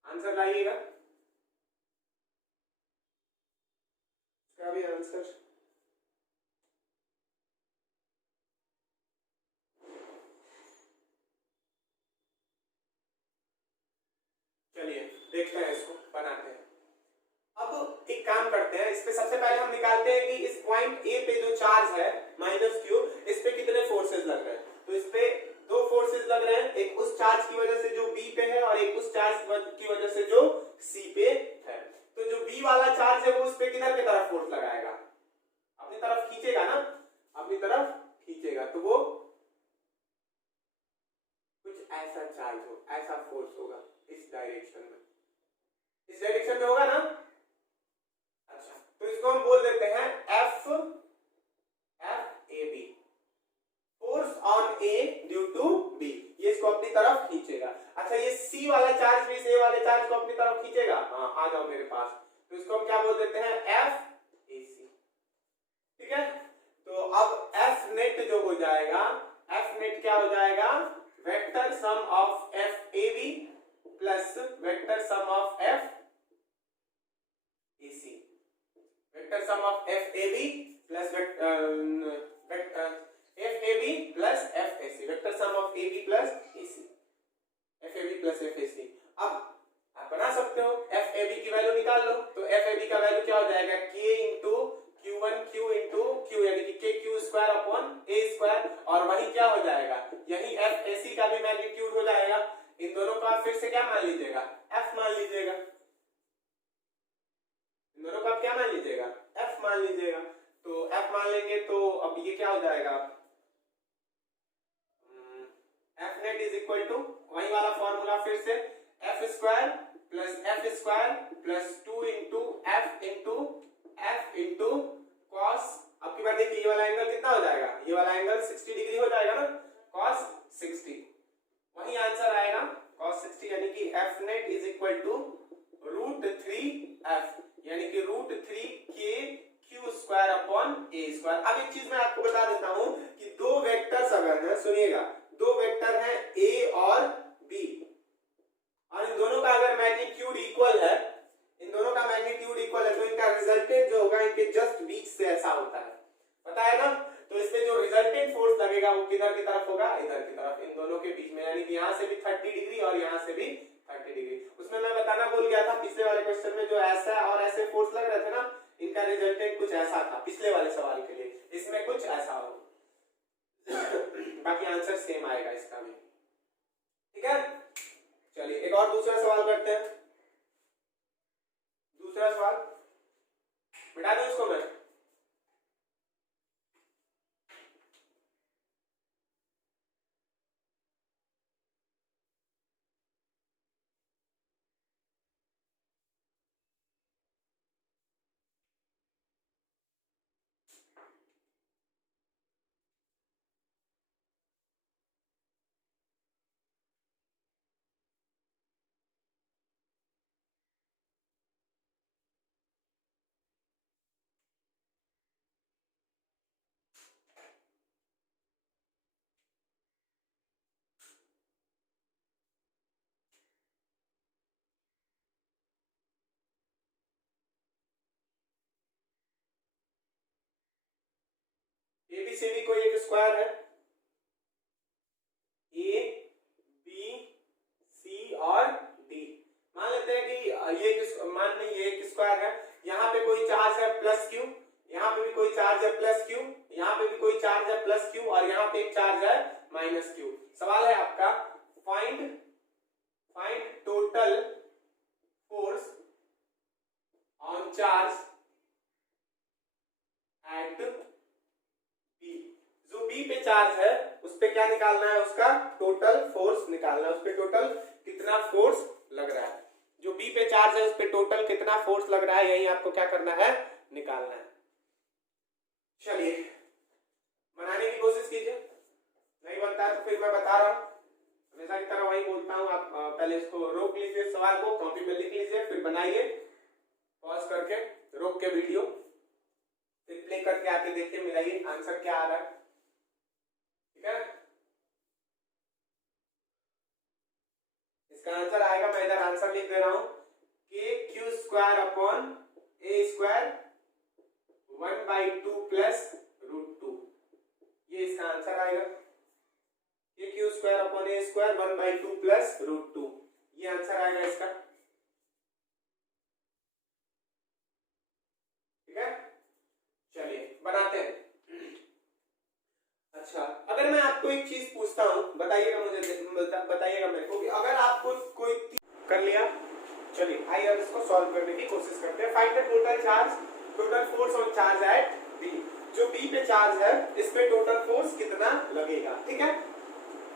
आंसर लाइएगा, इसका भी आंसर देखते हैं, इसको बनाते हैं। अब एक काम करते हैं, इस पे सबसे पहले हम निकालते हैं कि इस पॉइंट ए पे जो चार्ज है माइनस क्यू, इस पे कितने फोर्सेस लग रहे हैं, तो इस पे दो फोर्सेस लग रहे हैं, एक उस चार्ज की वजह से जो बी पे है और एक उस चार्ज की वजह से जो सी हो, ऐसा फोर्स होगा इस डायरेक्शन में, इस डायरेक्शन में होगा ना। अच्छा, तो इसको हम बोल देते हैं F A B, force on A due to B, ये इसको अपनी तरफ खींचेगा। अच्छा, ये सी वाला चार्ज भी इस ए वाले चार्ज को अपनी तरफ खींचेगा। हाँ, आ जाओ मेरे पास। तो इसको हम क्या बोल देते हैं एफ ए सी। ठीक है, तो अब एफ नेट जो हो जाएगा, एफ नेट क्या हो जाएगा, vector sum of F A B plus vector sum of F A C, vector sum of F A B plus F A B plus F A C, vector sum of A B plus A C, F A B plus F A C. अब आप बना सकते हो, F A B की value निकाल लो। तो F A B का वैल्यू क्या हो जाएगा, के into Q1 Q into Q, यानी कि के Q square upon A square, और वही क्या हो जाएगा, यही एफ ए सी का भी मैग्नीट्यूड हो जाएगा। इन दोनों का आप फिर से क्या मान लीजिएगा, एफ मान लीजिएगा, इन दोनों का आप क्या मान लीजिएगा, एफ मान लीजिएगा। तो एफ मान लेंगे तो अब ये क्या हो जाएगा, F net is equal to वही वाला फॉर्मूला फिर से, F square plus 2 into F into cos. अब की बार देखिए ये वाला एंगल कितना हो जाएगा, ये वाला एंगल 60 डिग्री हो जाएगा ना, कॉस 60, वही आंसर आएगा कॉस 60, यानी कि F net is equal to √3f, यानी कि √3k Q square upon A square. अब एक चीज मैं आपको बता देता हूं कि दो वेक्टर्स अगर हैं, सुनिएगा, दो वेक्टर हैं ए और बी, और इन दोनों का अगर मैग्नीट्यूड इक्वल है, इन दोनों का मैग्नीट्यूड इक्वल है, तो इनका रिजल्टेंट जो होगा इनके जस्ट बीच से ऐसा होता है, पता है ना। तो इसमें जो रिजल्टेंट फोर्स लगेगा वो किधर की तरफ होगा, इधर की तरफ, इन दोनों के बीच में, यानी कि यहां से भी 30 डिग्री और यहां से भी 30 डिग्री। उसमें मैं बताना भूल गया था, पिछले वाले क्वेश्चन में जो ऐसा और ऐसे फोर्स लग रहे थे ना, इनका रिजल्टेंट कुछ ऐसा था पिछले वाले सवाल के लिए, इसमें कुछ ऐसा हो। बाकी आंसर सेम आएगा इसका भी, ठीक है। चलिए एक और दूसरा सवाल करते हैं। दूसरा सवाल मिटा दूं इसको मैं, एबीसीडी कोई एक स्क्वायर है, ए बी सी और डी। मान लेते हैं कि मान लीजिए ये एक स्क्वायर है, यहाँ पे कोई चार्ज है प्लस क्यू, यहाँ पे भी कोई चार्ज है प्लस क्यू, यहाँ पे भी कोई चार्ज है प्लस क्यू, और यहाँ पे एक चार्ज है माइनस क्यू। सवाल है आपका, find total force on charge at B. जो बी पे चार्ज है उस पे क्या निकालना है, उसका टोटल फोर्स निकालना है, उस पे टोटल कितना फोर्स लग रहा है। जो बी पे चार्ज है उस पे टोटल कितना फोर्स लग रहा है, यही आपको क्या करना है, निकालना है। चलिए बनाने की कोशिश कीजिए, नहीं बनता है तो फिर मैं बता रहा हूं, हमेशा की तरह वही बोलता हूं। आप पहले इसको रोक लीजिए, सवाल को कॉपी पे लिख लीजिए, फिर बनाइए, पॉज करके रोक के वीडियो फिर प्ले करके आके देखिए, मिलाइए आंसर क्या आ रहा है, ठीक है। इसका आंसर आएगा, मैं इधर आंसर लिख दे रहा हूं, के Q square upon A square 1/2 plus √2, ये इसका आंसर आएगा। के Q square upon A square 1/2 plus √2, ये आंसर आएगा इसका, ठीक है। चलिए बनाते हैं। अच्छा, अगर मैं आपको एक चीज पूछता हूं, बताइएगा बताइएगा मेरे को कि अगर आपको कोई कर लिया, चलिए आइए अब इसको सॉल्व करने की कोशिश करते हैं। Find the total charge, total force on charge at B. जो बी पे चार्ज है इस पे टोटल फोर्स कितना लगेगा, ठीक है।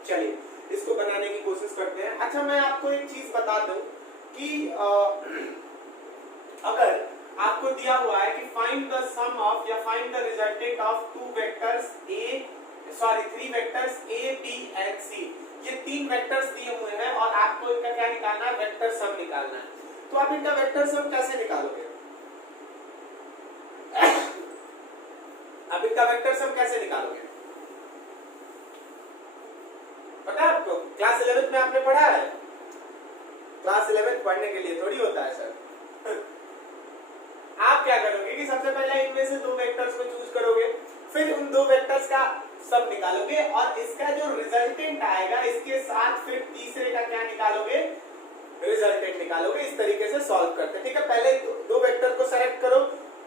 चलिए इसको बनाने की कोशिश करते हैं। अच्छा, मैं आपको एक चीज बता दूं कि अगर आपको दिया हुआ है कि फाइंड द सम ऑफ या find the resultant of three vectors A B and C, ये तीन वेक्टर्स दिए हुए हैं और आपको इनका क्या निकालना है, वेक्टर सम निकालना है। तो आप इनका वेक्टर सम कैसे निकालोगे? आप इनका वेक्टर सम कैसे निकालोगे? पता है आपको? क्लास 11th में आपने पढ़ा है? क्लास 11th पढ़ने के लिए थोड़ी होता है सर। आप क्या करोगे कि सबसे पहले इनमें से दो वेक्टर्स को चूज करोगे, फिर उन दो वेक्टर्स का सब निकालोगे और इसका जो रिजल्टेंट आएगा इसके साथ फिर तीसरे का क्या निकालोगे, रिजल्टेंट निकालोगे। इस तरीके से सॉल्व करते हैं, ठीक है। पहले दो वेक्टर को सेलेक्ट करो,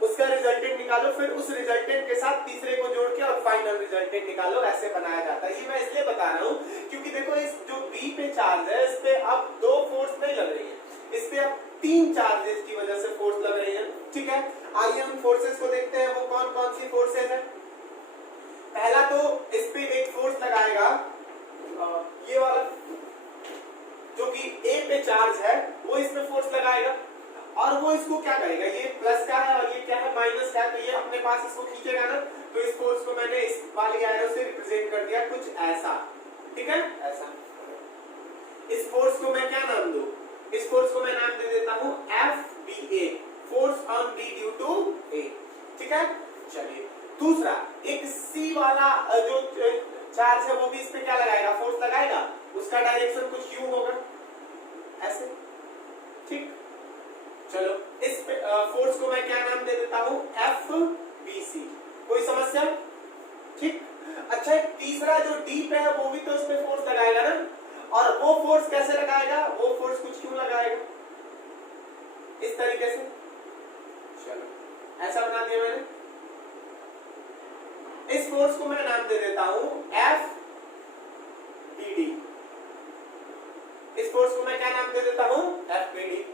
उसका रिजल्टेंट निकालो, फिर उस रिजल्टेंट के साथ तीसरे को जोड़ के और फाइनल रिजल्टेंट निकालो। ऐसे बनाया जाता है। ये मैं इसलिए बता रहा हूँ क्योंकि देखो इस जो बी पे चार्ज है इस पे अब दो फोर्स नहीं लग रही है, इस पे अब तीन चार्जेस की वजह से फोर्स लग रही है, ठीक है। आइए हम फोर्सेस को देखते हैं, वो कौन कौन सी फोर्सेस है। पहला तो इस पे एक फोर्स लगाएगा ये वाला जो कि ए पे चार्ज है, वो इस पे फोर्स लगाएगा और वो इसको क्या करेगा, ये प्लस का है और ये क्या है, माइनस का है, तो ये अपने पास इसको खींचेगा ना। तो इस फोर्स को मैंने इस वाली एरो से रिप्रेजेंट कर दिया कुछ ऐसा, ठीक है, ऐसा। इस फोर्स को मैं क्या नाम दूं? इस फोर्स को मैं नाम दे देता हूं FBA, force on B due to A, ठीक है। चलिए दूसरा, एक सी वाला जो चार्ज है वो भी इस पे क्या लगाएगा, फोर्स लगाएगा। उसका डायरेक्शन कुछ यूं होगा, ऐसे, ठीक। चलो इस फोर्स को मैं क्या नाम दे देता हूं, FBC। कोई समस्या? ठीक। अच्छा, तीसरा जो डी पे है वो भी तो इस पे फोर्स लगाएगा ना, और वो फोर्स कैसे लगाएगा, वो फोर्स कुछ क्यों लगाएगा, इस तरीके से। चलो ऐसा बना दिया मैंने। इस फोर्स को मैं नाम दे देता हूं FBD। इस फोर्स को मैं क्या नाम दे देता हूं, FBD।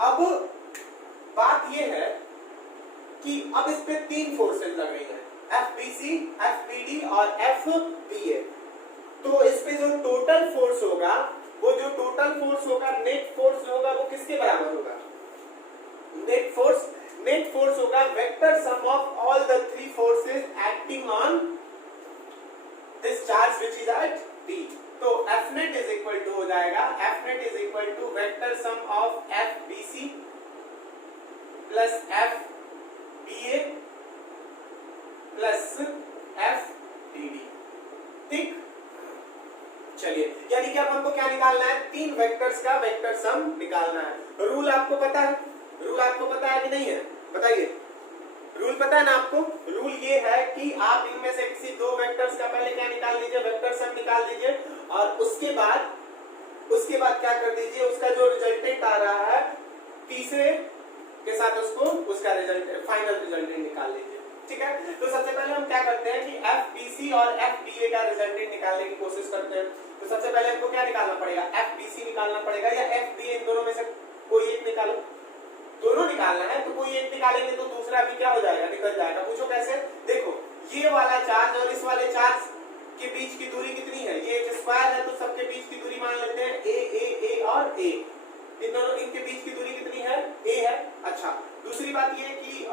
अब बात यह है कि अब इस पे तीन फोर्सेस लग रही हैं, FBC, FBD और FBA। तो इस पे जो टोटल फोर्स होगा, वो जो टोटल फोर्स होगा, नेट फोर्स होगा, वो किसके बराबर होगा, नेट फोर्स होगा vector sum of all the three forces acting on this charge which is at B। तो Fnet इज इक्वल टू हो जाएगा, Fnet is equal to vector sum of FBC plus FBA plus FBD, ठीक। चलिए, यानी कि अब हमको क्या निकालना है, तीन वेक्टर्स का वेक्टर सम निकालना है। रूल आपको पता है? रूल आपको पता है कि नहीं है, बताइए। रूल पता है ना आपको? रूल ये है कि आप इनमें से किसी दो वेक्टर्स का पहले क्या निकाल लीजिए, वेक्टर सम निकाल दीजिए और उसके बाद क्या कर दीजिए, उसका जो रिजल्टेंट आ रहा है तीसरे के साथ उसको उसका रिजल्ट फाइनल रिजल्टेंट निकाल लीजिए, ठीक है। तो सबसे पहले हम क्या करते हैं कि FBC और FBA का रिजल्टेंट निकालने की कोशिश करते हैं। तो सबसे पहले हमको क्या निकालना पड़ेगा, FBC निकालना पड़ेगा या FBA, इन दोनों में से कोई एक निकालो। दोनों निकालना है तो कोई एक निकालेंगे तो दूसरा भी क्या हो जाएगा, निकल जाएगा। पूछो कैसे? देखो, ये वाला चार्ज और इस वाले चार्ज के बीच की दूरी कितनी है, ये एक स्क्वायर है तो सबके बीच की दूरी मान लेते हैं A और A। इन दोनों, इनके बीच की दूरी कितनी है, A है। अच्छा, दूसरी बात ये कि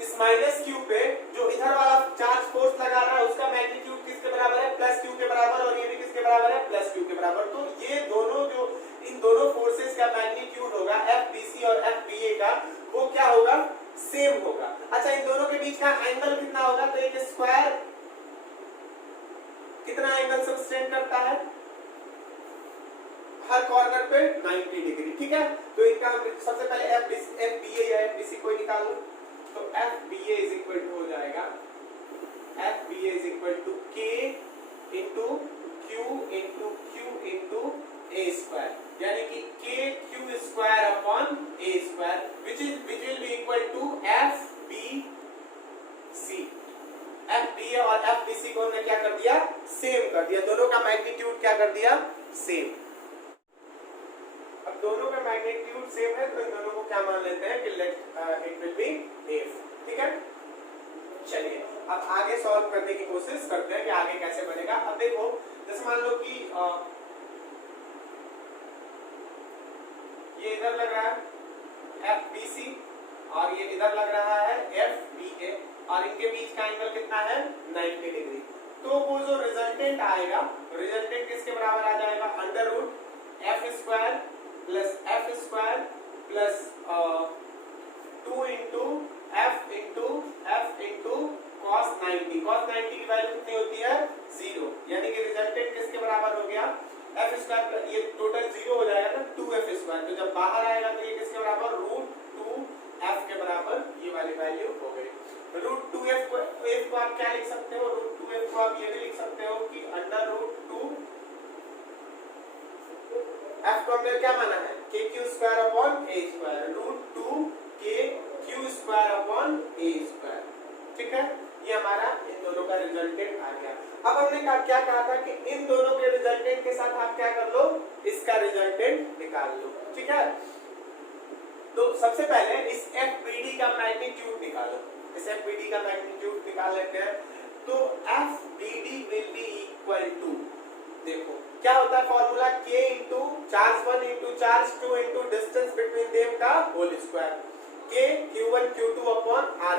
इस माइनस क्यू पे जो इधर वाला चार्ज फोर्स लगा रहा है उसका मैग्नीट्यूड किसके बराबर है, प्लस क्यू के बराबर, और ये भी किसके बराबर है, प्लस क्यू के बराबर। तो ये दोनों जो इन दोनों फोर्सेस का मैग्नीट्यूड होगा FBC और FBA का, वो क्या होगा, सेम होगा। अच्छा, इन दोनों के बीच का एंगल कितना होगा, तो एक स्क्वायर कितना एंगल सब्सटेंड करता है, हर कॉर्नर पे 90 डिग्री, ठीक है। तो इनका सबसे पहले FBA या FBC कोई निकाल लो। तो FBA इज इक्वल टू हो जाएगा, FBA is equal to K into Q into Q into A square, यानी कि KQ square upon A square which will be equal to FBC। FBA और FBC को हमने क्या कर दिया, सेम कर दिया। दोनों का मैग्नीट्यूड क्या कर दिया, सेम। अब दोनों का मैग्नीट्यूड सेम है तो इन दोनों को क्या मान लेते हैं कि let it will be F, ठीक है। चलिए अब आगे सॉल्व करने की कोशिश करते हैं कि आगे कैसे बनेगा। अब देखो जैसे मान लो कि ये इधर लग रहा है FBC और ये इधर लग रहा है FBA और इनके बीच का एंगल कितना है 90 डिग्री। तो वो जो रिजल्टेंट आएगा, रिजल्टेंट किसके बराबर आ जाएगा, under root F² plus F² plus 2 into F into cos 90। cos 90 की वैल्यू कितनी होती है 0, यानी कि रिजल्टेंट किसके बराबर हो गया F², ये टोटल 0 हो जाएगा ना 2F²। तो जब बाहर आएगा तो ये किसके बराबर √2F के बराबर ये वाली वैल्यू हो गई। √2F को आप क्या लिख सकते हो, √2F को आप ये भी लिख सकते हो कि अंडर √2 F को हमने क्या माना है KQ² upon A², √2 KQ² upon A²। ठीक है, ये हमारा इन दोनों का रिजल्टेंट आ गया। अब हमने क्या कहा था कि इन दोनों के रिजल्टेंट के साथ आप क्या कर लो, इसका रिजल्टेंट निकाल लो। ठीक है, तो सबसे पहले इस FBD का मैग्नीट्यूड निकालो। इस FBD का मैग्नीट्यूड निकाल लेते हैं। तो FBD will be equal to, देखो क्या होता है formula, K into charge 1 into charge 2 into distance between them का whole square, K Q1 Q2 upon R²।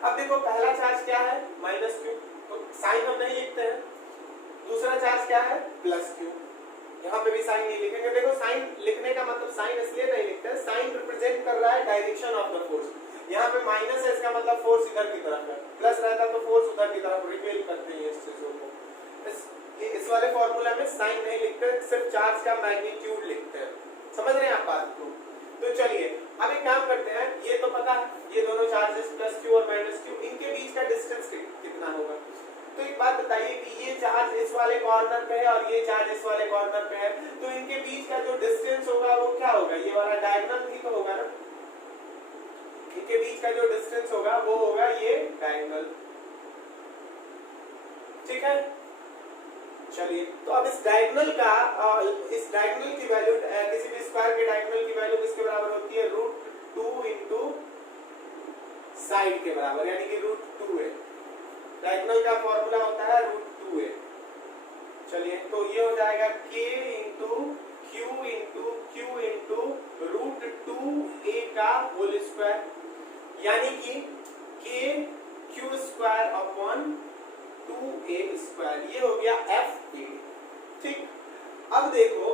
अब देखो पहला चार्ज क्या है -Q, तो साइन हम नहीं लिखते हैं। दूसरा चार्ज क्या है +Q, यहाँ पे भी साइन नहीं लिखेंगे। देखो साइन लिखने का मतलब, साइन इसलिए नहीं लिखते हैं, साइन रिप्रेजेंट कर रहा है डायरेक्शन ऑफ द फोर्स। यहाँ पे माइनस है, इसका मतलब फोर्स इधर की तरफ है, प्लस रहता तो फोर्स उधर की तरफ, रिपेल करते हैं इस चीजों को। इस वाले फॉर्मूला में साइन नहीं लिखते, सिर्फ चार्ज का मैग्नीट्यूड लिखते हैं। समझ रहे हैं आप बात को? तो चलिए अब एक काम करते हैं, ये तो पता है ये दोनों चार्जेस +Q और -Q, इनके बीच का डिस्टेंस कितना होगा। तो एक बात बताइए कि ये चार्ज इस वाले कॉर्नर पे है और ये चार्ज इस वाले कॉर्नर पे है, तो इनके बीच का जो डिस्टेंस होगा वो क्या होगा, ये वाला डायगोनल ही तो होगा ना। इनके बीच का जो डिस्टेंस होगा वो होगा ये डायगोनल। ठीक है, चलिए तो अब इस डायगोनल की वैल्यू, किसी भी स्क्वायर के डायगोनल की वैल्यू किसके बराबर होती है, √2 इंटू साइड के बराबर, यानी कि √2a। डायगोनल का फॉर्मूला होता है √2a। चलिए तो ये हो जाएगा K into Q into √2a का होल स्क्वायर, यानी कि KQ² अपॉन 2a², ये हो गया FBD। ठीक, अब देखो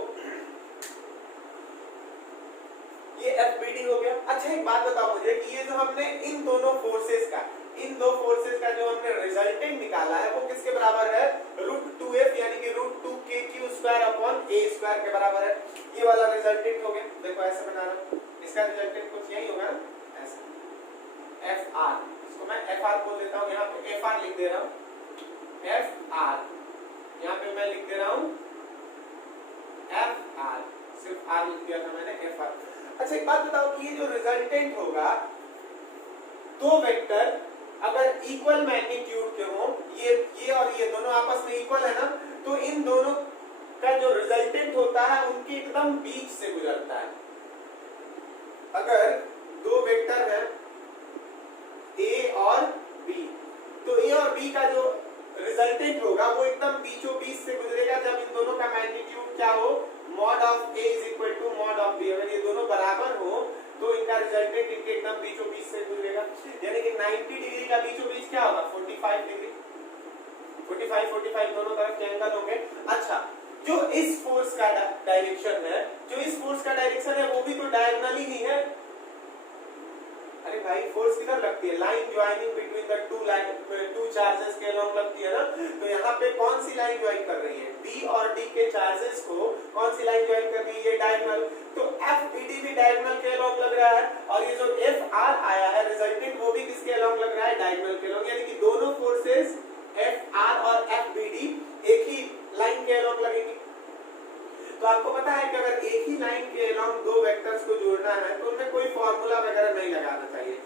ये FBD हो गया। अच्छा एक बात बताओ मुझे कि ये जो हमने इन दो फोर्सेस का जो हमने रिजल्टेंट निकाला है वो किसके बराबर है, √2F यानी कि √2KQ² अपॉन A² के बराबर है। ये वाला रिजल्टेंट हो गया। देखो ऐसे बना रहा, इसका रिजल्टेंट कुछ यही होगा ना, ऐसे FR, इसको मैं FR बोल देता हूँ, यहाँ पे FR लिख दे रहा हूँ, FR, यहाँ पे मैं लिख दे रहा हूँ FR, सिर्फ R लिख दिया था मैंने, FR। अच्छा एक बात बताओ कि ये जो रिजल्टेंट होगा, दो वेक्टर अगर इक्वल मैग्नीट्यूड के हो, ये और ये दोनों आपस में इक्वल है ना, तो इन दोनों का जो रिजल्टेंट होता है उनके एकदम बीच से गुजरता है। अगर दो वेक्टर है A और B, तो A और B का जो रिजल्टेंट होगा वो एकदम बीचों बीच से गुजरेगा। जब इन दोनों का मैग्नीट्यूड क्या हो, mod of A is equal to mod of B, अगर ये दोनों बराबर हो तो इनका रिजल्टेंट इनके एकदम बीचों बीच से गुजरेगा, यानी कि 90 डिग्री का बीचों बीच क्या होगा 45 डिग्री, 45 दोनों तरफ के एंगल होंगे। अच्छा जो इस फोर्स का डायरेक्शन है, वो भी तो डायगोनल ही नहीं है। अरे भाई फोर्स किधर लगती है, line joining between the two charges के अलोंग लगती है ना। तो यहाँ पे कौन सी लाइन ज्वाइन कर रही है, B और D के चार्जेस को कौन सी लाइन ज्वाइन कर रही है, ये डायगोनल। तो FBD भी डायगोनल के अलोंग लग रहा है, और ये जो FR आया है रिजल्टेंट, वो भी किसके अलोंग लग रहा है, डायगोनल के अलोंग, यानी कि दोनों फोर्सेस FR और FBD एक ही लाइन के अलोंग लगेगी। तो आपको पता है कि अगर एक ही लाइन के अलोंग दो वेक्टर्स को जोड़ना है तो उनमें कोई फॉर्मूला वगैरह नहीं लगाना चाहिए,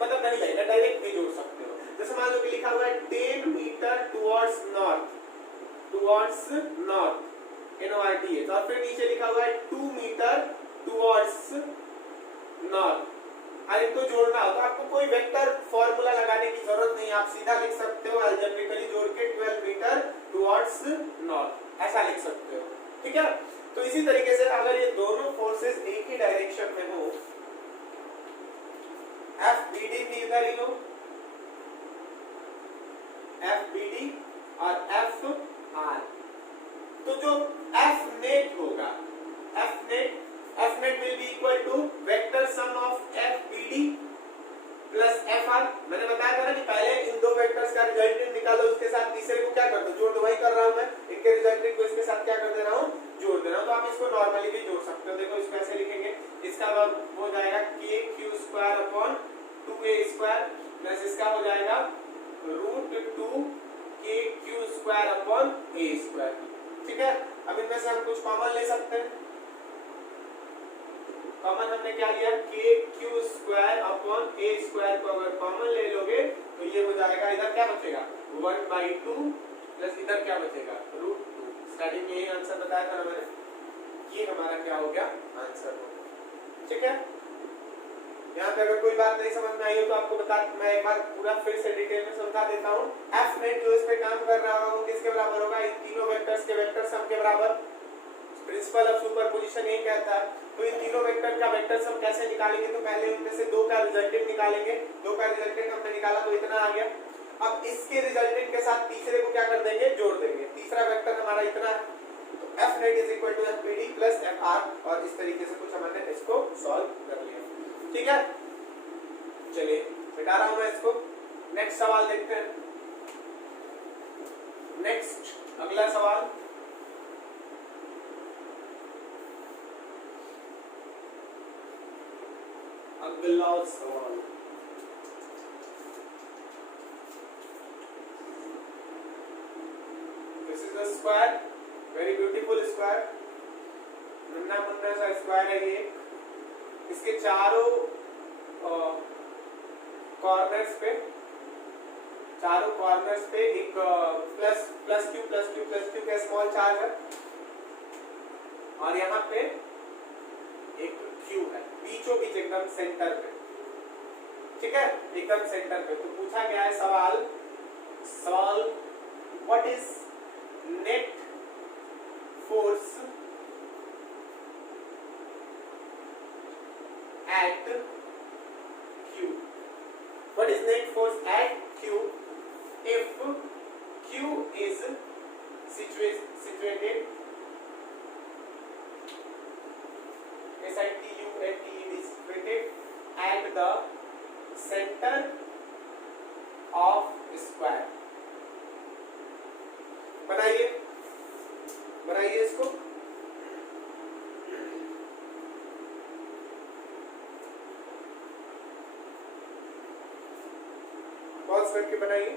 मतलब नहीं लगेगा, डायरेक्ट भी जोड़ सकते हो। जैसे मान लो कि लिखा हुआ है 10 मीटर टुवर्ड्स नॉर्थ NORTH, और फिर नीचे लिखा हुआ है 2 मीटर टुवर्ड्स नॉर्थ और इनको जोड़ना हो तो आपको कोई वेक्टर फॉर्मूला लगाने की जरूरत नहीं, आप सीधा लिख सकते हो अलजेब्रिकली जोड़ के 12 मीटर टुवर्ड्स नॉर्थ, ऐसा लिख सकते हो। ठीक है, तो इसी तरीके से अगर ये दोनों फोर्सेस एक ही डायरेक्शन में हो, FBD भी इधर ही हो, FBD और FR, तो जो F नेट होगा, F net will be equal to vector sum of FBD plus FR। मैंने बताया था ना कि पहले इन दो वेक्टर्स का रिजल्टेंट निकालो, उसके साथ तीसरे को क्या कर दो, जोड़ दो। वही कर रहा हूं मैं, एक के रिजल्टेंट को इसके साथ क्या कर दे रहा हूं, जोड़ दे रहा हूं। तो आप इसको नॉर्मली भी जोड़ सकते हो। देखो इसको ऐसे लिखेंगे, इसका हो जाएगा KQ² अपॉन 2A² प्लस इसका हो जाएगा √2 KQ² अपॉन A²। ठीक है, अब इनमें से हम कुछ कॉमन ले सकते हैं। कॉमन हमने क्या लिया, KQ² अपॉन A² को अगर कॉमन ले लोगे तो ये हो जाएगा, इधर क्या बचेगा 1/2 प्लस इधर क्या बचेगा √2। स्टार्टिंग में यही आंसर बताया था ना मैंने, ये हमारा क्या हो गया आंसर हो गया। ठीक है, यहाँ पे अगर कोई बात नहीं समझ में आई हो तो आपको मैं एक बार पूरा फिर से डिटेल में समझा देता हूँ। F नेट जो इस पे काम कर रहा होगा वो किसके बराबर होगा, इन तीनों वेक्टर्स के वेक्टर सम के बराबर। प्रिंसिपल ऑफ सुपरपोजिशन यही कहता है। तो इन तीनों वेक्टर का वेक्टर सम कैसे निकालेंगे, तो पहले उनमें से दो का रिजल्टेंट निकालेंगे। दो का रिजल्टेंट हमने निकाला तो इतना आ गया। अब इसके रिजल्टेंट के साथ तीसरे को क्या कर देंगे, जोड़ देंगे। तीसरा वेक्टर हमारा इतना, तो F net is equal to FBD plus FR, और इस तरीके से कुछ हमने इसको सॉल्व कर लिया। ठीक है, चलिए मिटा रहा हूं मैं इसको। नेक्स्ट सवाल देखते हैं। नेक्स्ट अगला सवाल, अगला सवाल this is a square, very beautiful square, Munna Munna सा स्क्वायर है ये। इसके चारों कॉर्नर्स पे एक प्लस क्यू का स्मॉल चार्ज है, और यहाँ पे एक क्यू है बीचों बीच एकदम सेंटर पे। ठीक है, एकदम सेंटर पे। तो पूछा गया है सवाल what is net force at Q? What is net force at Q if Q is situated at the center of square? बनाइए इसको। पॉज करके बनाइए,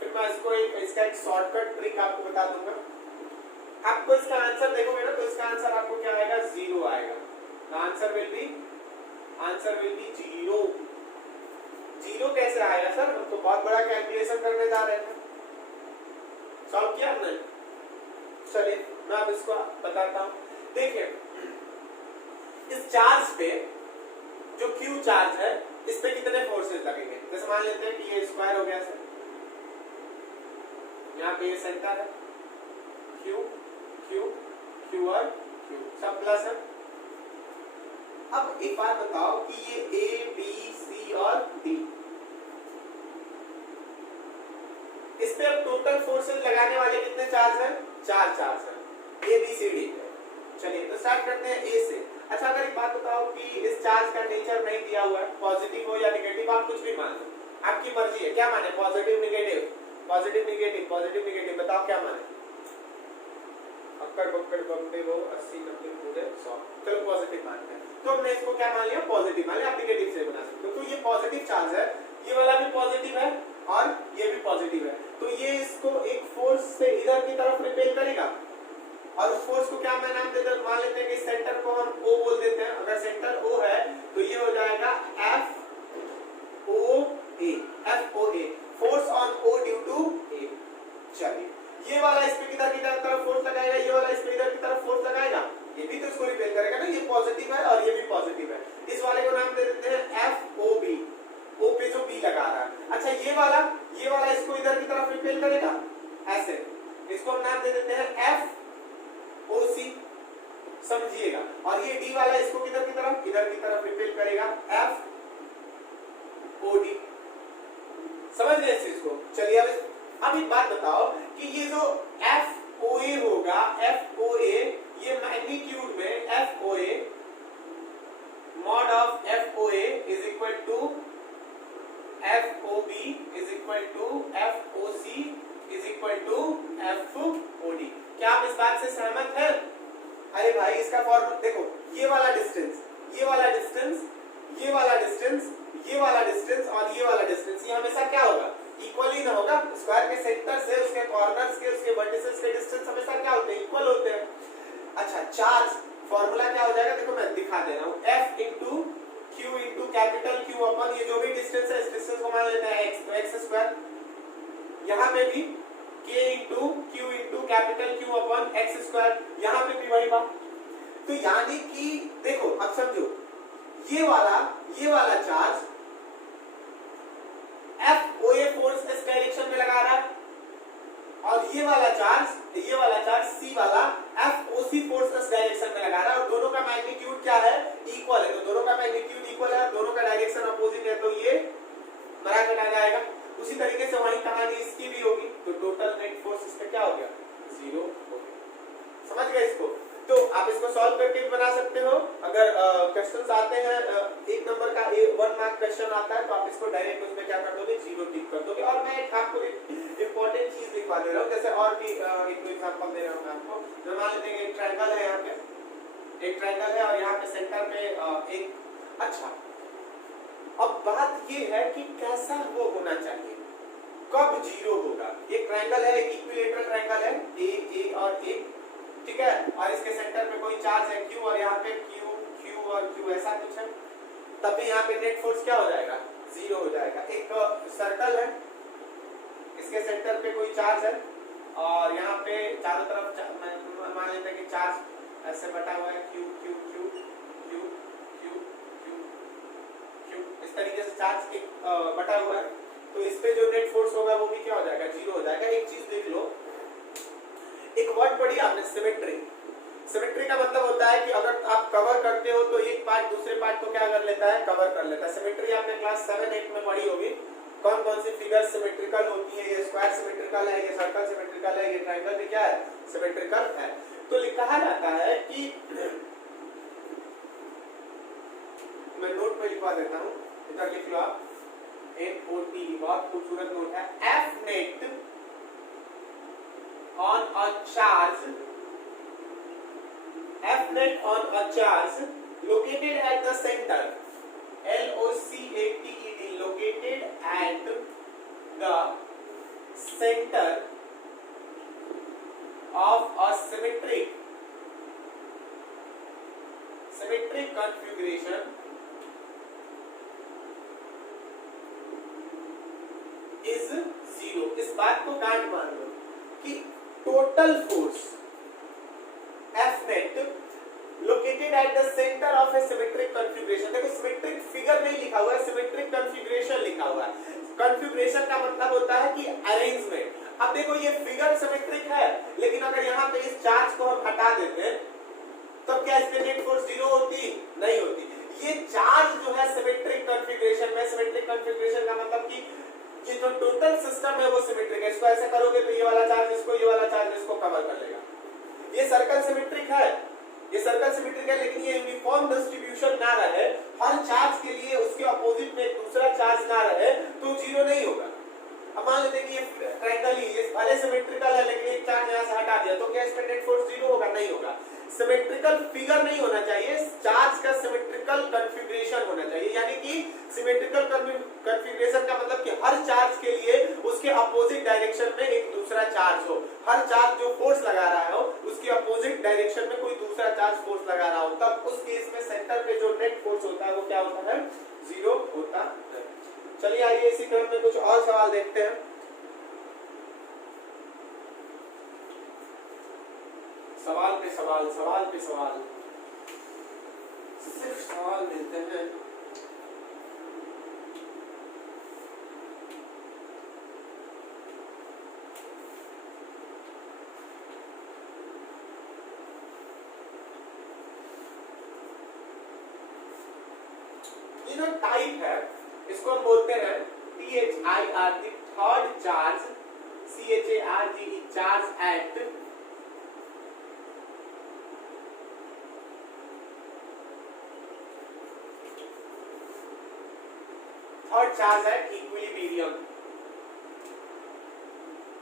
फिर मैं इसका एक शॉर्टकट ट्रिक आपको बता दूंगा। आपको इसका आंसर देखोगे ना तो इसका आंसर आपको क्या आएगा, 0 आएगा। Answer will be 0। 0 कैसे आएगा सर, हम तो बहुत बड़ा कैलकुलेशन करने जा रहे थे। सॉल्व किया हमने, चलिए मैं अब इसको बताता हूं। देखिए इस चार्ज पे जो Q चार्ज है इस पे कितने फोर्सेस लगेंगे। जैसे मान लेते हैं कि ये स्क्वायर हो गया सर, यहाँ पे ये सेंटर है, Q और Q सब प्लस है। अब एक बात बताओ कि ये A, B, C और D, इस पे अब टोटल फोर्सेस लगाने वाले कितने चार्ज हैं, 4 चार्ज हैं, A, B, C, D। चलिए तो स्टार्ट करते हैं A से। अच्छा अगर एक बात बताओ कि इस चार्ज का नेचर नहीं दिया हुआ है, पॉजिटिव हो या नेगेटिव, आप कुछ भी मान लो, आपकी मर्जी है, क्या माने, positive negative, positive negative, positive negative, बताओ क्या माने। अक्कड़ बक्कड़ बम्बे वो 80 90 पूरे 100, चलो पॉजिटिव मानते हैं। तो हमने इसको क्या मान लिया, पॉजिटिव मान लिया। आप नेगेटिव से बना सकते हो। तो ये पॉजिटिव चार्ज है, ये वाला भी पॉजिटिव है और ये भी पॉजिटिव है, तो ये इसको एक फोर्स से इधर की तरफ रिपेल करेगा, और उस फोर्स को क्या मैं नाम देते हैं, मान लेते हैं कि सेंटर को हम O बोल देते हैं। अगर सेंटर O है तो ये हो जाएगा FOA, force on O due to A। चलिए ये वाला इस पे किधर की तरफ फोर्स लगाएगा, ये वाला इस पे इधर की तरफ फोर्स लगाएगा, ये भी तो इसको रिपेल करेगा ना, ये पॉजिटिव है और ये भी पॉजिटिव है। इस वाले को नाम दे देते हैं FOB, O पे जो B लगा रहा है। अच्छा ये वाला इसको इधर की तरफ रिपेल करेगा ऐसे, इसको हम नाम दे देते हैं FOC, समझिएगा। और ये D वाला इसको किधर की तरफ रिपेल करेगा FOD, समझ गए इस चीज को। चलिए अब एक बात बताओ कि ये जो FOA होगा, FOA ये मैग्नीट्यूड में FOA mod of FOA is equal to FOB is equal to FOC is equal to FOD। क्या आप इस बात से सहमत हैं? अरे भाई इसका फॉर्मूला देखो, ये वाला डिस्टेंस, ये वाला डिस्टेंस, ये वाला डिस्टेंस, ये वाला डिस्टेंस और ये वाला डिस्टेंस, ये हमेशा क्या होगा? इक्वल ही ना होगा। स्क्वायर के सेंटर से उसके कॉर्नर्स के उसके वर्टिसेस के डिस्टेंस हमेशा क्या होते हैं? इक्वल होते हैं। अच्छा चार्ज फॉर्मूला क्या हो जाएगा? देखो मैं दिखा दे रहा हूं, F into Q into capital Q अपन ये जो भी डिस्टेंस है इस डिस्टेंस को मान लेते हैं x, तो x स्क्वायर, यहाँ पे भी K into Q into capital Q अपन x स्क्वायर, यहाँ पे भी वही बात। तो यानी कि देखो अब समझो, ये वाला चार्ज FOA फोर्स इस डायरेक्शन में लगा रहा है और ये वाला चार्ज C वाला FOC फोर्स इस डायरेक्शन में लगा रहा है और दोनों का मैग्नीट्यूड क्या है? इक्वल है। तो दोनों का मैग्नीट्यूड इक्वल है और दोनों का डायरेक्शन अपोजिट है, तो ये बराबर आ जाएगा। उसी तरीके से वही कहानी इसकी भी होगी, तो टोटल नेट फोर्स इसका क्या हो गया? 0 हो गया। समझ गए इसको? तो आप इसको सॉल्व करके भी बना सकते हो। अगर क्वेश्चंस आते हैं, एक नंबर का 1 मार्क क्वेश्चन आता है, तो आप इसको डायरेक्ट उसमें क्या कर दोगे? 0 टिक कर दोगे। और मैं आपको इंपॉर्टेंट चीज दिखा दे रहा हूँ, जैसे और भी एक एग्जांपल दे रहा हूँ मैं आपको। मान लेते हैं एक ट्रायंगल है, यहाँ पे एक ट्रायंगल है और यहाँ पे सेंटर पे एक, अच्छा अब बात ये है कि कैसा वो होना चाहिए, कब 0 होगा? एक ट्रायंगल है, एक इक्विलेटरल ट्रायंगल है, A और A, ठीक है, और इसके सेंटर में कोई चार्ज है Q और यहाँ पे Q और Q ऐसा कुछ है, तब भी यहाँ पे नेट फोर्स क्या हो जाएगा? 0 हो जाएगा। एक सर्कल है, इसके सेंटर पे कोई चार्ज है और यहाँ पे चारों तरफ मान लेते हैं कि चार्ज ऐसे बटा हुआ है Q Q Q Q Q Q Q, इस तरीके से चार्ज एक बटा हुआ है, तो इस पे जो नेट फोर्स होगा वो भी क्या हो जाएगा? 0 हो जाएगा। एक चीज देख लो, एक वर्ड पढ़ी आपने, सिमेट्री। सिमेट्री का मतलब होता है कि अगर आप कवर करते हो तो एक पार्ट दूसरे पार्ट को क्या कर लेता है? कवर कर लेता है। सिमेट्री आपने क्लास 7-8 में पढ़ी होगी, कौन कौन सी फिगर सिमेट्रिकल होती है। ये स्क्वायर सिमेट्रिकल है, ये सर्कल सिमेट्रिकल है, ये ट्रायंगल भी क्या है? सिमेट्रिकल है। तो कहा जाता है कि मैं नोट पे लिखवा देता हूँ, इधर लिख लो आप, NOT, बहुत खूबसूरत नोट है। F net on a charge, F net on a charge located at the center, LOCATED, located at the center of a symmetric configuration is 0। इस बात को गांठ मान लो कि total force F net located at the center of a symmetric configuration, देखो symmetric figure नहीं लिखा हुआ है, सिमेट्रिक कॉन्फ़िगरेशन लिखा हुआ है। कॉन्फ़िगरेशन का मतलब होता है कि अरेंजमेंट। अब देखो ये फिगर सिमेट्रिक है, लेकिन अगर यहाँ पे इस चार्ज को हम हटा देते तो क्या इस पे नेट फोर्स 0 होती? नहीं होती। ये चार्ज जो है सिमेट्रिक कॉन्फ़िगरेशन में, सिमेट्रिक कॉन्फ़िगरेशन का मतलब कि ये जो टोटल सिस्टम है वो सिमेट्रिक है। इसको ऐसे करोगे तो ये वाला चार्ज इसको, ये वाला चार्ज इसको कवर कर लेगा। ये सर्कल सिमेट्रिक है, ये सर्कल सिमेट्रिक है, लेकिन ये यूनिफॉर्म डिस्ट्रीब्यूशन ना रहे, हर चार्ज के लिए उसके अपोजिट में एक दूसरा चार्ज ना रहे, तो 0 नहीं होगा। अब मान लेते हैं कि ये ट्रायंगल ही, ये भले सिमेट्रिकल है लेकिन एक चार्ज यहाँ से हटा दिया, तो क्या इस पे नेट फोर्स 0 होगा? नहीं होगा। सिमेट्रिकल फिगर नहीं होना चाहिए, चार्ज का सिमेट्रिकल कॉन्फ़िगरेशन होना चाहिए। यानी कि सिमेट्रिकल कॉन्फ़िगरेशन का मतलब कि हर चार्ज के लिए उसके अपोजिट डायरेक्शन में एक दूसरा चार्ज हो, हर चार्ज जो फोर्स लगा रहा हो उसके अपोजिट डायरेक्शन में कोई दूसरा चार्ज फोर्स लगा रहा हो, तब उस केस में सेंटर पे जो नेट फोर्स होता है वो क्या होता है? 0 होता है। चलिए आइए इसी क्रम में कुछ और सवाल देखते हैं। सवाल पे सवाल, सवाल पे सवाल, सिर्फ सवाल मिलते हैं। ये जो टाइप है इसको हम बोलते हैं THIR, third charge, CHARGE, charge at third charge at equilibrium.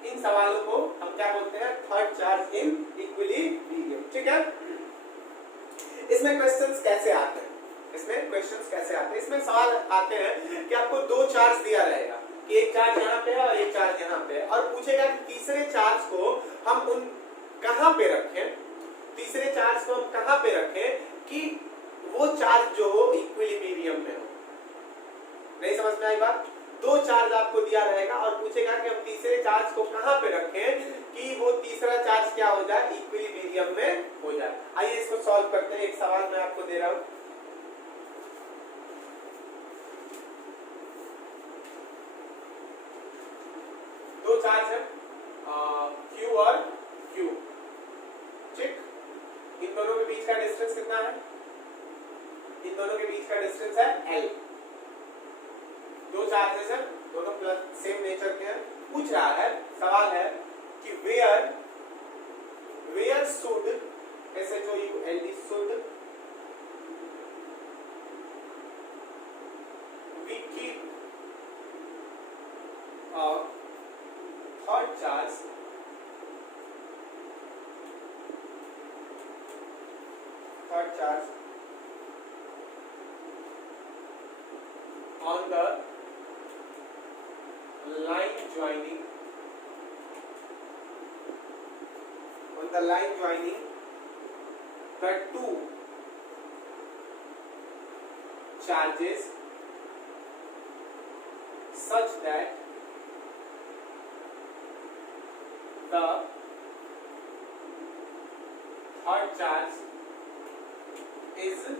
इन सवालों को हम क्या बोलते हैं? Third charge in equilibrium. ठीक है, इसमें क्वेश्चंस कैसे आते हैं? इसमें सवाल आते हैं कि आपको दो चार्ज दिया रहेगा कि एक चार्ज यहाँ पे है और एक चार्ज यहाँ पे है, और पूछेगा कि तीसरे चार्ज को हम कहाँ पे रखें, तीसरे चार्ज को हम कहाँ पे रखें कि वो चार्ज जो हो इक्विलिब्रियम में हो। नहीं समझ में आई बात? दो चार्ज आपको दिया रहेगा और पूछेगा कि हम तीसरे चार्ज को कहाँ पे रखें कि वो तीसरा चार्ज क्या हो जाए? इक्विलिब्रियम में हो जाए। आइए इसको सॉल्व करते हैं। एक सवाल मैं आपको दे रहा हूं। दो चार्ज है Q और Q, ठीक। इन दोनों के बीच का डिस्टेंस कितना है? इन दोनों के बीच का डिस्टेंस है L। दो चार्जेस हैं, दोनों प्लस सेम नेचर के हैं। पूछ रहा है, सवाल है कि where should SHOULD should we keep a third charge on the line joining the two charges such that the third charge is in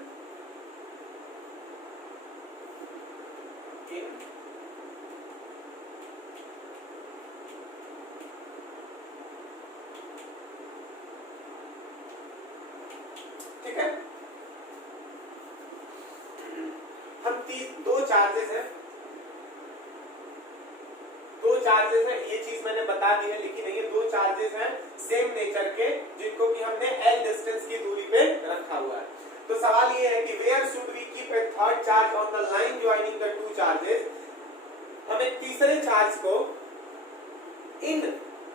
ठीक है। हम दो चार्जेस हैं, ये चीज मैंने बता दी है, लिखी नहीं है। दो चार्जेस हैं सेम नेचर के, जिनको कि हमने L डिस्टेंस की दूरी पे रखा हुआ है। तो सवाल ये है कि where should we keep a third charge on the line joining the two charges. हम एक तीसरे चार्ज को इन